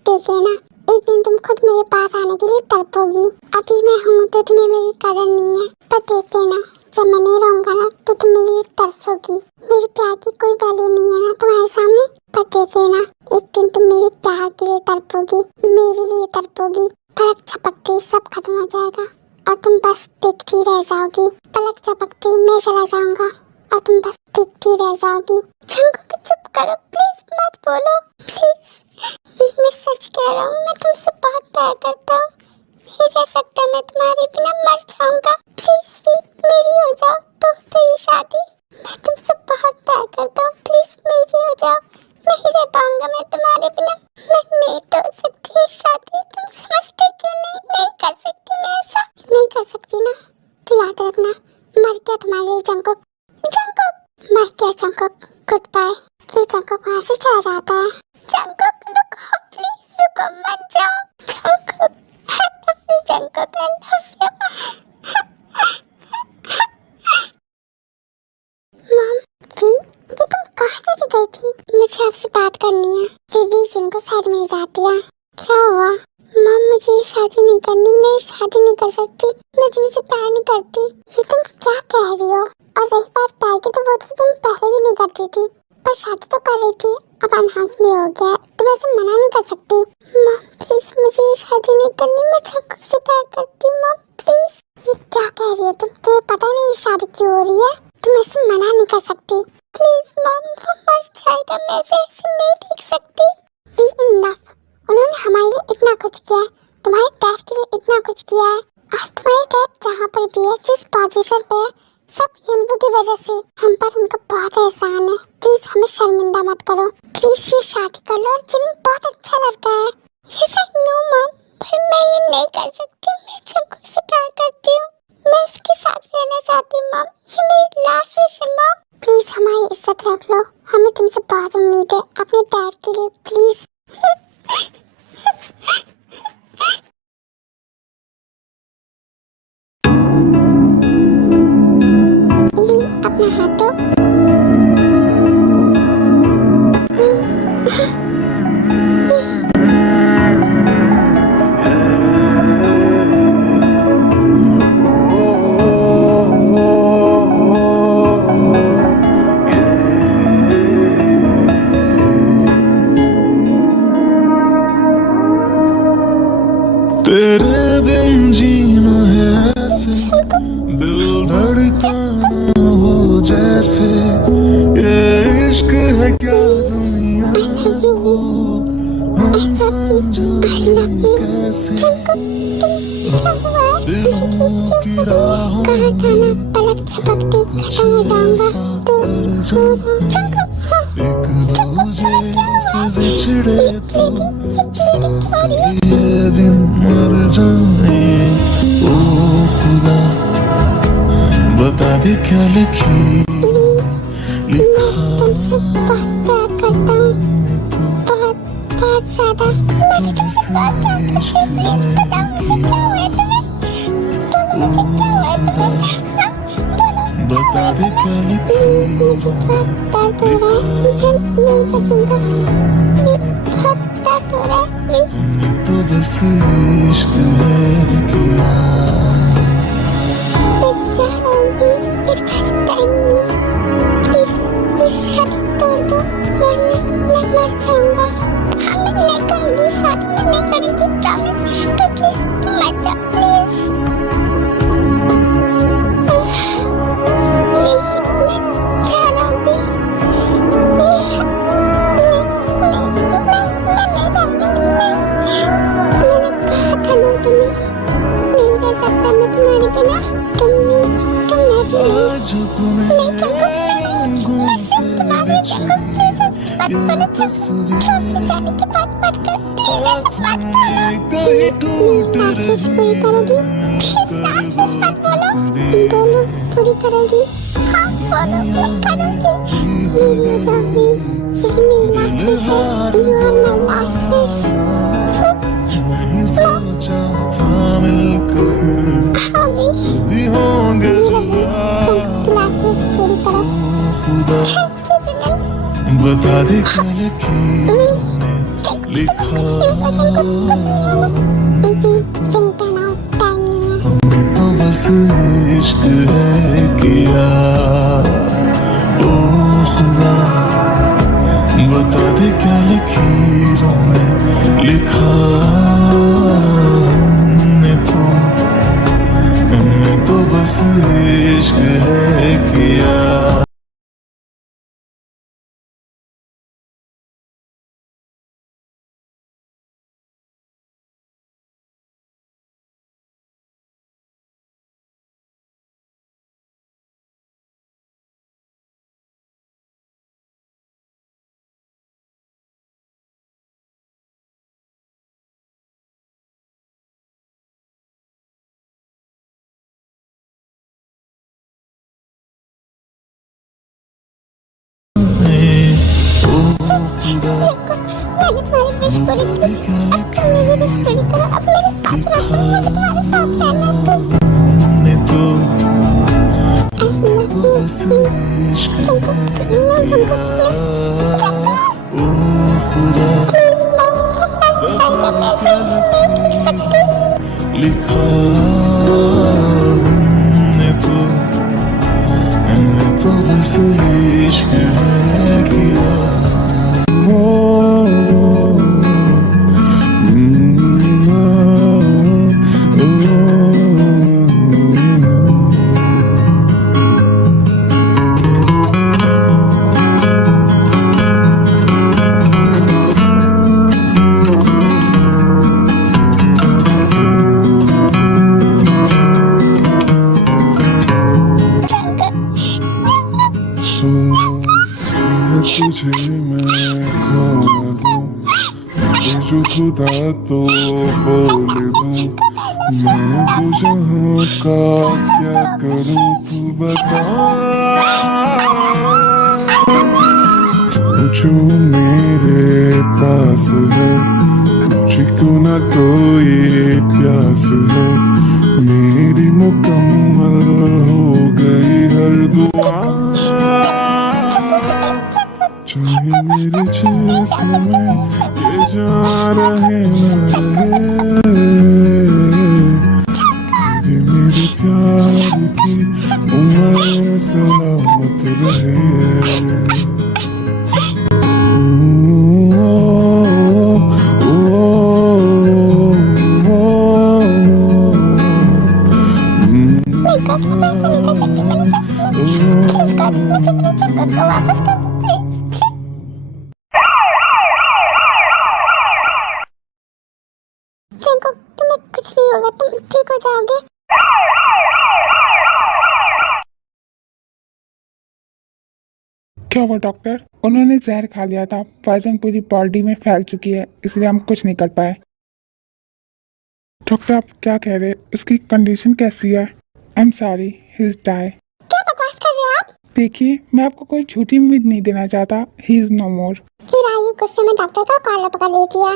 देख लेना एक दिन तुम खुद मेरे पास आने के लिए तड़पोगी। अभी मैं हूँ तो तुम्हें मेरी कदर नहीं है, पर देख लेना जब मैं नहीं रहूँगा ना तो तुम मेरे लिए तरसोगी। मेरे प्यार की कोई वैल्यू नहीं है ना तुम्हारे सामने, पर देख लेना एक दिन तुम मेरे प्यार के लिए तड़पोगी, मेरे लिए तड़पोगी। पलक झपकते ही सब खत्म हो जाएगा और तुम बस देखती रह जाओगी। पलक झपकते ही मैं चला जाऊंगा और तुम बस देखती रह जाओगी। जंगकुक चुप करो, प्लीज मत बोलो, प्लीज। मैं सच कह रहा हूँ, मैं तुमसे बहुत प्यार करता हूँ। नहीं रह सकता मैं तुम्हारे बिना, मर जाऊंगा। प्लीज भी मेरी हो जाओ, तो ये शादी। मैं तुमसे बहुत प्यार करता हूँ, प्लीज मेरी हो जाओ। नहीं रह पाऊंगा मैं तुम्हारे बिना, मैं नहीं तोड़ सकती ये शादी। तुम समझते क्यों नहीं? नहीं कर सकती मैं ऐसा। नहीं कर सकती ना, तो याद रखना मर गया तुम्हारे लिए जंगकुक। जंगकुक मर गया जंगकुक, गुड बाय। फिर जंगकुक वहाँ से चला जाता है। जंगकुक रुको, प्लीज रुको, मत जाओ। Jungkook I love you, Jungkook, I love you। Mom, भी तुम कहाँ चली गई थी? मुझे आपसे बात करनी है। फिर भी जिनको साइड में ले जाती है। क्या हुआ? मॉम मुझे ये शादी नहीं करनी, मैं शादी नहीं कर सकती, मैं तुमसे प्यार नहीं करती। ये तुम क्या कह रही हो? और रही बात प्यार की, तो वो तो तुम पहले भी नहीं करती थी, पर शादी तो कर रही थी, अब अनहाउस भी हो गया, तुम ऐसे मना नहीं कर सकती। मॉम प्लीज मुझे ये शादी नहीं करनी, मैं जंगकुक से प्यार करती हूँ। Mom please. ये क्या कह रही हो तुम? तुम्हें पता नहीं ये शादी क्यों हो रही है? तुम ऐसे मना नहीं कर सकती। प्लीज मॉम, वो मर जाएगा, मैं ऐसे नहीं देख सकती। Be enough. उन्होंने हमारे लिए इतना कुछ किया है, तुम्हारे डैड के लिए इतना कुछ किया है। आज तुम्हारे डैड जहाँ पर भी है, जिस पोजीशन पे है, सब युनवू की वजह से। हम पर उनका बहुत एहसान है। प्लीज हमें शर्मिंदा मत करो, प्लीज ये शादी कर लो। और जिमिन बहुत अच्छा लड़का है। He said no मॉम, पर मैं ये नहीं कर सकती, मैं जंगकुक से प्यार करती हूँ, मैं उसके साथ रहना चाहती हूँ। मॉम ये मेरी लास्ट विश है। मॉम प्लीज हमारी इज्जत रख लो, हमें तुमसे बहुत उम्मीद है अपने डैड के लिए, प्लीज। वी अपना हाथ दो। तेरे बिन जीना है ऐसे, दिल धड़कना हो जैसे। ये इश्क है क्या दुनिया को हम समझाएं कैसे। दिलों की राहों में पलक झपकते खत्म हो जाऊंगा तो एक दूजे से बिछड़े तो ये दिन मर जाए। ओ खुदा बता दे क्या लिखी लिखा बहुत करता हूँ, बहुत बहुत ज्यादा। बता दे क्या लिखी तुमने तो बस इश्क है किया। आज तुम्हें रंगों से बिछड़ी ये तस्वीर मत कर, प्लीज ऐसे मत करो। कहीं टूट मेरी लास्ट विश पूरी करोगी? प्लीज लास्ट विश मत बोलो। बोलो पूरी करोगी? हाँ बोलो मैं करूँगी। मेरी जावी, यही मेरी लास्ट विश है। You are my last wish. नहीं सोचा था मिलकर हाँ भी होंगे तुम लास्ट विश पूरी करो। खुदा थैंक यू जिमिन। बता दे क्या लिखा रिंग पहनाओ, टाइम नहीं है। हमें तो बस इश्क है किया। ओ खुदा बता दे क्या लकीरों में लिखा हमने तो बस इश्क है किया। मैंने तुम्हारी विश पूरी की, अब तुम मेरी विश पूरी करो। अब मेरे साथ रहो, मुझे तुम्हारे साथ रहना है। लिखा हमने तो बस इश्क है किया। तुझे मैं खो न दूं, जो खुदा तो बोल दूं। मैं तो जहाँ का क्या करूं तू बता। तू जो मेरे पास है मुझे क्यों ना कोई प्यास है। मेरी मुकम्मल हो गई हर दुआ। चाहे मेरे जिस्म में ये जा रहे न रहे, ये मेरे प्यार की उम्र सलामत रहे। चिंकू, तुम्हें कुछ नहीं होगा, तुम ठीक हो जाओगे। क्या हुआ डॉक्टर? उन्होंने जहर खा लिया था, पॉइजन पूरी बॉडी में फैल चुकी है, इसलिए हम कुछ नहीं कर पाए। डॉक्टर आप क्या कह रहे हैं? उसकी कंडीशन कैसी है? I am sorry, he is die. क्या बकवास कर रहे हैं आप? देखिए मैं आपको कोई झूठी उम्मीद नहीं देना चाहता। ही इज नो मोर। फिर आयु गुस्से में डॉक्टर का कॉलर पकड़ लेती है।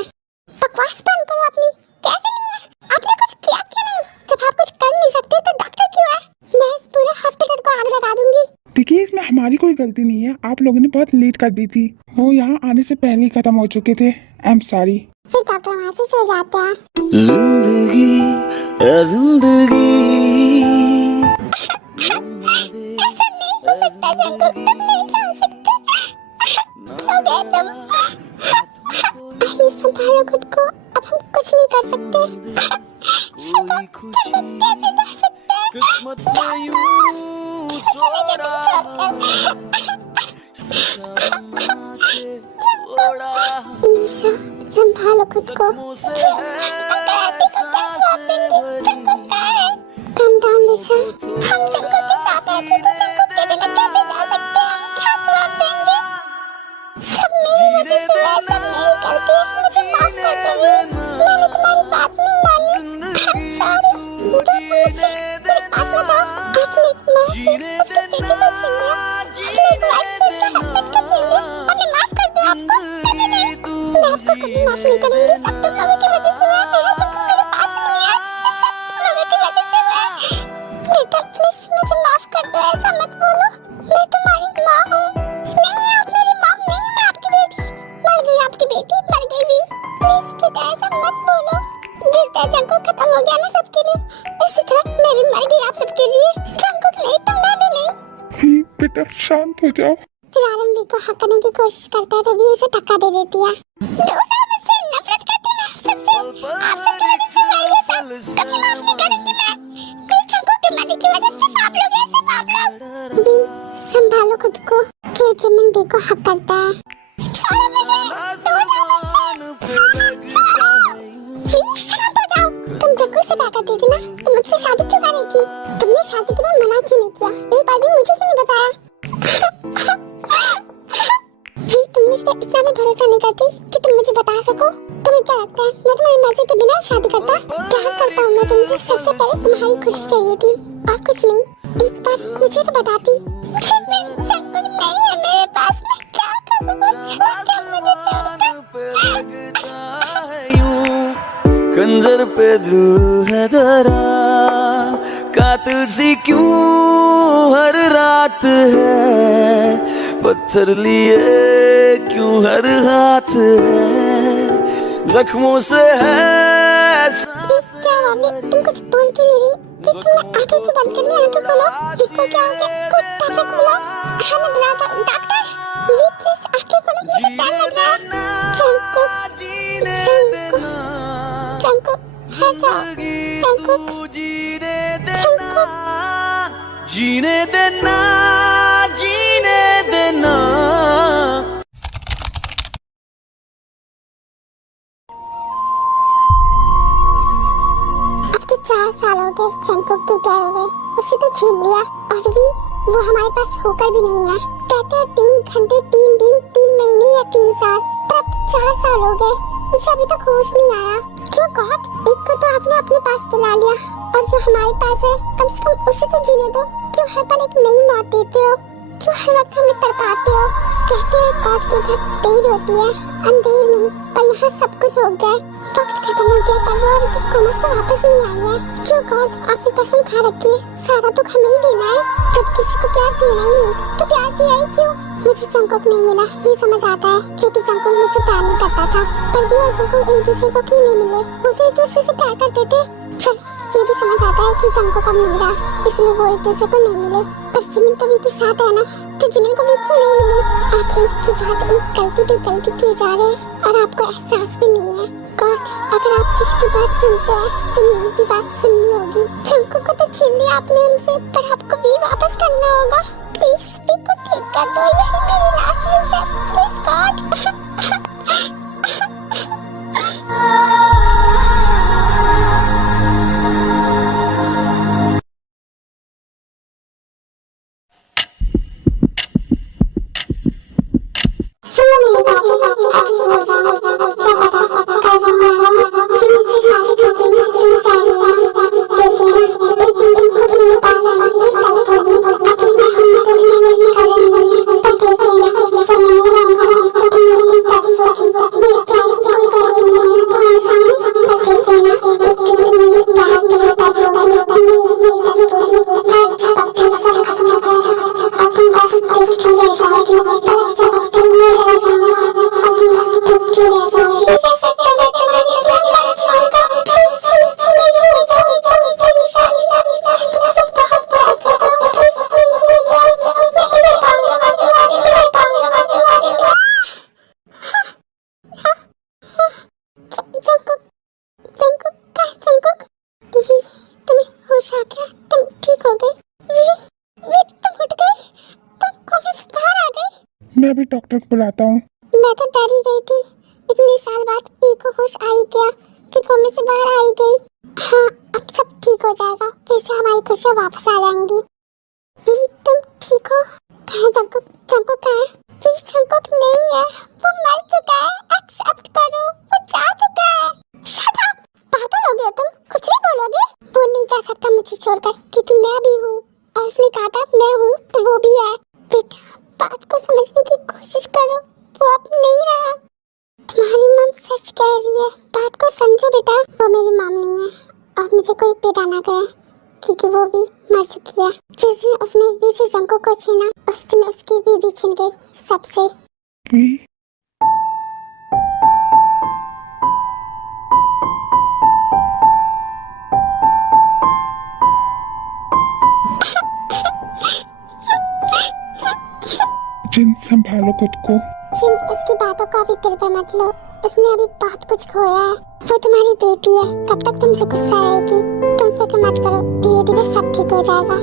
बकवास बंद करो अपनी। कैसे नहीं है? आपने कुछ किया क्यों नहीं? जब आप कुछ कर नहीं सकते तो डॉक्टर क्यों है? मैं इस पूरे हॉस्पिटल को आग लगा दूंगी। देखिए इसमें हमारी कोई गलती नहीं है, आप लोगों ने बहुत लेट कर दी थी। वो यहाँ आने से पहले ही खत्म हो चुके थे। आई एम सॉरी। फिर डॉक्टर वहाँ से चले जाते हैं। जिंदगी है जिंदगी। ऐसा नहीं हो सकता चिंकू, तुम नहीं जा सकते। क्यों गए तुम? आयु संभालो खुद को, अब हम कुछ नहीं कर सकते। शिवा, कैसे जा सकते हैं? किस्मत में यूं छोड़ा निशा, संभालो खुद को। कम डाउन निशा, हम चिंकू के साथ रहते तो चिंकू के बिना कैसे जा सकते हैं? क्या जवाब देंगे? सब मेरी वजह से है, सब मेरी गलती है, मुझे माफ मैंने तुम्हारी बात नहीं मानी। सॉरी, मुझे मेरे पास मत आओ। आपने एक माँ से उसके बेटे को छीन लिया, आपने एक वाइफ से उसके हस्बैंड को छीन लिया, और मैं माफ कर दूं आपको? नहीं नहीं, मैं आपको कभी माफ नहीं करूंगी। सब तुम लोगों की वजह से हुआ है। मेरा चंकू मेरे पास नहीं है, सब तुम लोगों की वजह से हुआ है। बेटा प्लीज मुझे माफ कर दो, ऐसा मत बोलो। मैं तुम्हारी माँ हूँ। नहीं, आप मेरी माँ नहीं, मैं आपकी बेटी। मर गई आपकी बेटी, मर गई भी। प्लीज बेटा ऐसा मत बोलो। जिस तरह जंकुक खत्म हो गया ना सबके लिए, इसी तरह मैं भी मर गई आप सबके लिए। जंकुक नहीं तो मैं भी नहीं। बेटा शांत हो जाओ। फिर आरंभी को हक करने की कोशिश करता है, तभी उसे धक्का दे देती है। दूसरा मुझसे नफरत करती मैं आप सबसे, आप सबकी वजह से मैं ये सब कभी माफ नहीं करूंगी। मैं मेरे जंकुक के मरने की वजह से आप लोग ऐसे आप लोग भी संभालो खुद को। फिर जिमिन बी को हक करता है। छोड़ो मुझे, प्लीज शांत हो जाओ। तुम जंकुक से प्यार करती थी ना, तो मुझसे शादी क्यों कर रही थी? तुमने शादी के लिए मना क्यों नहीं किया? एक बार भी मुझे क्यों नहीं बताया? भी तुम मुझ पे इतना भी भरोसा नहीं करती कि तुम मुझे बता सको? तुम्हें क्या लगता है मैं तुम्हारी मर्जी के बिना ही शादी करता? प्यार करता हूँ मैं तुमसे, सबसे पहले तुम्हारी खुशी चाहिए थी और कुछ नहीं। एक बार मुझे तो बताती। जिमिन जंकुक नहीं है मेरे पास, मैं क्या करूँ? खंजर पे दिल है धरा, कातिल सी क्यों हर रात है, पत्थर लिए क्यों हर हाथ है, जख्मों से है क्या हुआ? तुम कुछ बोल क्यों नहीं रही? तुमने आंखें क्यों बंद कर ली? आंखें खोलो। इसको क्या हो गया? कुछ आंखें खोलो। हाँ मैं बुलाता हूँ डॉक्टर। प्लीज आंखें खोलो, मुझे डर लग रहा है। जंकुक, जंकुक, हाँ जाओ। जंकुक, जीने देना, जीने देना, जीने देना। अब तो 4 साल हो गए जंकुक के गए हुए। उसे तो छीन लिया और भी वो हमारे पास होकर भी नहीं है। कहते हैं 3 घंटे, 3 दिन, 3 महीने या 3 साल, पर अब तो 4 साल हो गए, उसे अभी तक होश नहीं आया। क्यों गॉड, एक को तो आपने अपने पास बुला लिया और जो हमारे पास है कम से कम उसे तो जीने दो। क्यों हर पल एक नई मौत देते हो? क्यों हर वक्त हमें तड़पाते हो? कहते हैं गॉड के घर देर होती है, अंधेर नहीं। पर यहाँ सब कुछ हो गया है, वक्त खत्म हो गया, पर वो अभी तक कोमा से वापस नहीं आई है। क्यों गॉड, आपने कसम खा रखी है सारा दुख हमें ही देना है। जब किसी को प्यार देना ही नहीं तो प्यार दिया ही क्यों? मुझे जंकुक नहीं मिला ये समझ आता है, क्योंकि जंकुक मुझसे प्यार नहीं करता था। पर भी और जंकुक एक दूसरे को क्यों नहीं मिले? वो तो एक दूसरे से प्यार करते थे। चल ये भी समझ आता है कि जंकुक अब नहीं रहा, इसलिए वो एक दूसरे को नहीं मिले। पर जिमिन तो वी के साथ है ना, तो जिमिन को वी क्यों नहीं मिले? आप एक के बाद एक गलती पे गलती किए जा रहे हैं और आपको एहसास भी नहीं है। गॉड, अगर आप किसी की बात सुनते हैं तो मेरी भी बात सुननी होगी। जंकुक को तो छीन लिया आपने हमसे, पर आपको भी वापस करना होगा। प्लीज वी को ठीक कर दो, यही मेरी लास्ट विश है। Please God. सुनो मेरी बात, क्या पता कल हमारा जिमिन से शादी करके मैं तुम चाहिए देखना। एक दिन खुद मेरे पास आएगी, तब होगी। अभी मैं हम तो नहीं कर रही हूँ, पर देख लेना जब मैं नहीं रहूँगा तो तुम मुझे तरसोगी। मेरे प्यार की कोई कमी नहीं है तुम्हारे सामने, पर देख लेना एक दिन तुम मेरे प्यार के लिए तड़पोगी, तुम मेरी दर्द होगी। हर झपकते में सब खत्म हो जाएगा और तुम बस देखती रह जाओगी। पर झपकते में चला जाऊंगा और तुम बस देखती रह जाओगी। ऐसे करके मैंने अपना प्यार छोड़कर प्लीज मेरी हो जाओगी। तुम शादी तुम्हें सब बहुत प्यार करता हूँ। प्लीज प्लीज ले जाओ, नहीं ले पाऊंगा मैं तुम्हारे, ले पाऊंगा मैं तुम्हारे। जंकुक, जंकुक का जंकुक, वी तुम्हें होश आ गया? तुम ठीक हो गई? वी तुम उठ गई? तुम कोमा से बाहर आ गई? मैं अभी डॉक्टर को बुलाता हूँ। मैं तो डर ही गई थी, इतने साल बाद वी को होश आ ही गया, फिर कोमे से बाहर आ ही गई। हाँ अब सब ठीक हो जाएगा, फिर से हमारी खुशियाँ वापस आ जाएंगी। वी तुम ठीक हो? कहाँ है जंकुक? जंकुक कहाँ है? वी जंकुक नहीं है, वो मर चुका है, एक्सेप्ट करो, वो जा चुका को समझो बेटा, वो मेरी मॉम नहीं है और मुझे कोई पिटा ना गया क्योंकि वो भी मर चुकी है। जिस दिन उसने वी से जंगकुक को छीना उस दिन उसकी वी भी छिन गई सबसे। वी जिन संभालो खुद को। जिन उसकी बातों को अभी दिल पर मत लो, उसने अभी बहुत कुछ खोया है। वो तुम्हारी बेटी है, कब तक तुमसे गुस्सा रहेगी? तुम फिक्र मत करो, धीरे धीरे सब ठीक हो जाएगा।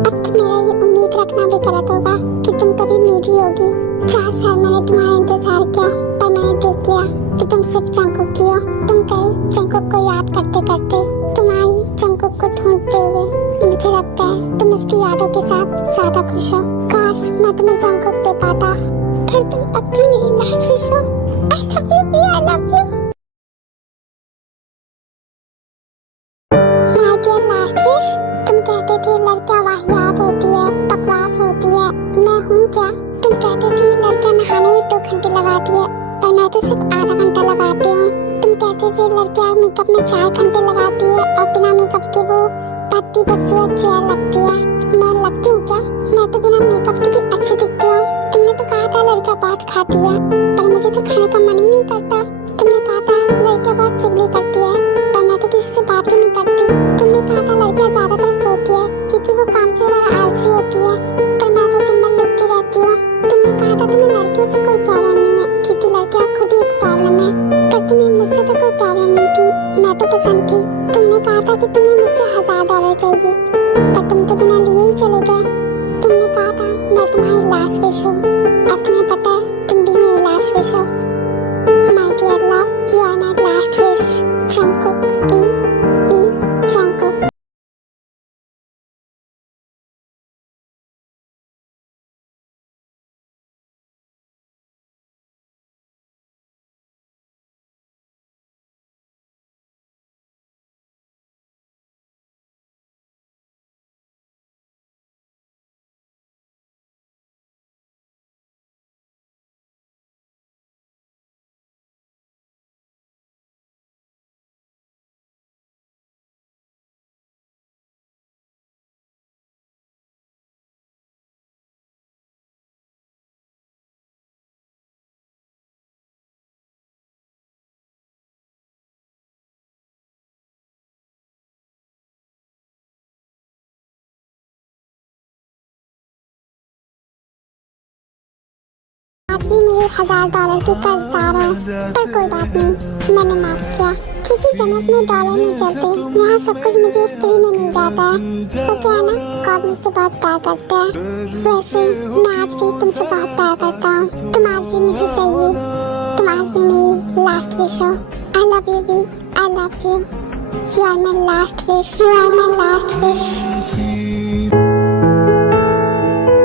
अब तो मेरा ये उम्मीद रखना भी गलत होगा कि तुम कभी मेरी होगी। 4 साल मैंने तुम्हारा इंतजार किया पर मैंने देख लिया कि तुम सिर्फ जंगकुक की हो। तुम गई जंगकुक को याद करते करते, तुम आई जंगकुक को ढूंढते हुए। मुझे लगता है तुम इसकी यादों के साथ ज्यादा खुश हो। काश मैं तुम्हें जंगकुक दे पाता, फिर तुम अब भी मेरी लास्ट विश हो। I love you, I love you. My dear last wish, तुम कहते थे लड़कियां वाहियात होती है, बकवास होती है। मैं हूँ क्या? तुम कहते थे लड़कियां नहाने में 2 घंटे लगाती है, पर मैं तो सिर्फ आधा घंटा लगाती हूँ। तुम कहते थे लड़कियां मेकअप में 4 घंटे लगाती है और बिना मेकअप के वो पत्ती बदसूरत चेहरा लगती है। मैं लगती हूँ क्या? मैं तो बिना मेकअप के भी अच्छी दिखती हूँ। तुमने तो कहा था लड़कियां बहुत खाती है, पर मुझे तो खाने का मन ही नहीं करता। तुमने कहा था लड़कियां बहुत चुगली करती है, पर मैं तो किसी से बात ही नहीं करती। तुमने कहा था लड़कियां ज्यादातर सोती है क्योंकि वो कामचोर और आलसी होती है, पर मैं तो दिन भर लिखती रहती हूँ। तुमने कहा था तुम्हें लड़कियों से कोई प्रॉब्लम नहीं है क्योंकि लड़कियां खुद ही एक प्रॉब्लम है, पर तुम्हें मुझसे तो कोई प्रॉब्लम नहीं थी। मैं तो पसंद थी। तुमने कहा था कि तुम्हें मुझसे $1000 चाहिए, पर तुम तो बिना लिए ही चले गए। तुमने कहा था मैं तुम्हारी लास्ट विश हूँ और तुम्हें पता है तुम भी मेरी लास्ट विश हो। My dear love, you are my last wish. Jungkook, be Jungkook. आज भी मेरे $1000 की कर्जदार हो, पर कोई बात नहीं, मैंने माफ किया क्योंकि जन्नत में डॉलर नहीं चलते। यहाँ सब कुछ मुझे फ्री में मिल जाता है। वो क्या है ना, गॉड मुझसे बहुत प्यार करता है। वैसे मैं आज भी तुमसे बहुत प्यार करता हूँ। तुम आज भी मुझे चाहिए। तुम आज भी मेरी लास्ट विश हो। I love you, B. I love you. You are my last wish. You are my last wish.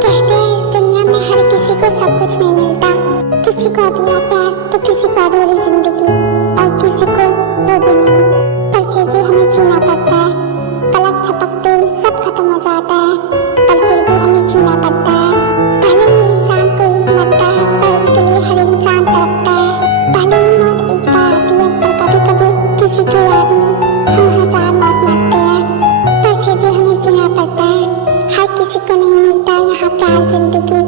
कहते हैं इस दुनिया में हर किसी को सब कुछ नहीं मिलता। किसी को अधूरा प्यार तो किसी को अधूरी जिंदगी और किसी को वो भी नहीं, पर फिर भी हमें जीना पड़ता है। पलक झपकते ही सब खत्म हो जाता है, पर फिर भी हमें जीना पड़ता है। भले ही इंसान कोई मरता है पर उसके लिए हर इंसान तड़पता है। भले ही मौत एक बार आती है पर कभी कभी किसी की याद में हम 1000 मौत मरते हैं, पर फिर भी हमें जीना पड़ता है। हर किसी को नहीं मिलता यहाँ प्यार जिंदगी,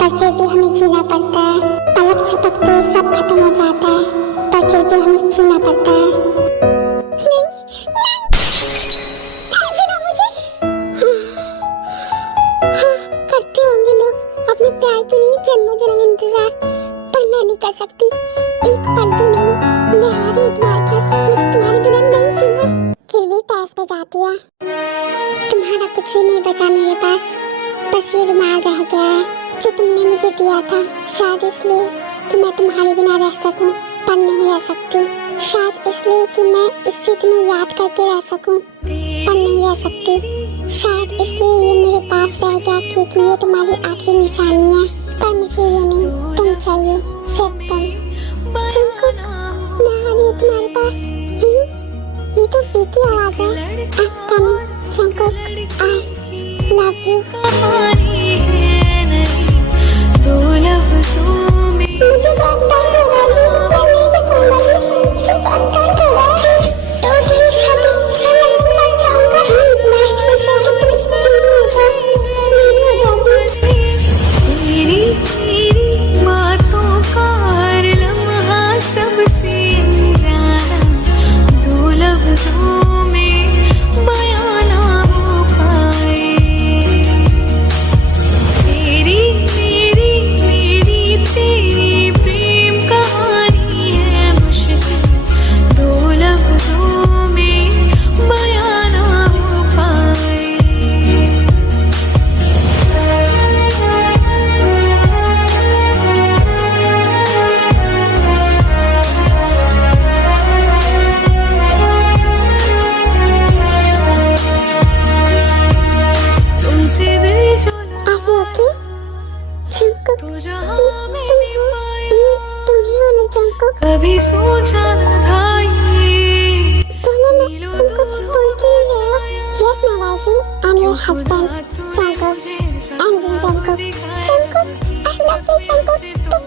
पर फिर भी हमें जीना पड़ता है। पलक झपकते सब खत्म हो जाता है, पर फिर भी हमें जीना पड़ता है। नहीं, नहीं जीना मुझे। हाँ, करते होंगे लोग अपने प्यार के लिए जन्मों जन्म इंतजार, पर मैं नहीं कर सकती, एक पल भी नहीं। मैं आ रही हूँ तुम्हारे पास, मुझे तुम्हारे बिना नहीं जीना। फिर भी टैस पे जाती है। तुम्हारा कुछ भी नहीं बचा मेरे पास, बस ये रुमाल रह गया है जो तुमने मुझे दिया था। शायद इसलिए कि मैं तुम्हारे बिना रह सकूं, पर नहीं रह सकती। शायद इसलिए कि मैं इससे तुम्हें याद करके रह सकूं, पर नहीं रह सकती। शायद इसलिए ये मेरे पास रह गया क्योंकि ये तुम्हारी आखिरी निशानी है, पर मुझे ये नहीं, तुम चाहिए, सिर्फ तुम। जंगकुक, मैं आ रही हूँ तुम्हारे पास। ये तो बी की आवाज है। I'm coming, Jungkook, I love you. मुझे बहुत डर हो रहा है, मैं नहीं बताऊंगा। कभी सोचा न था ये बोलो ना, तुम कुछ बोलती नहीं हो। Yes, my wifey, I'm your husband, Jungkook, and Jungkook. Jungkook, I love you, Jungkook.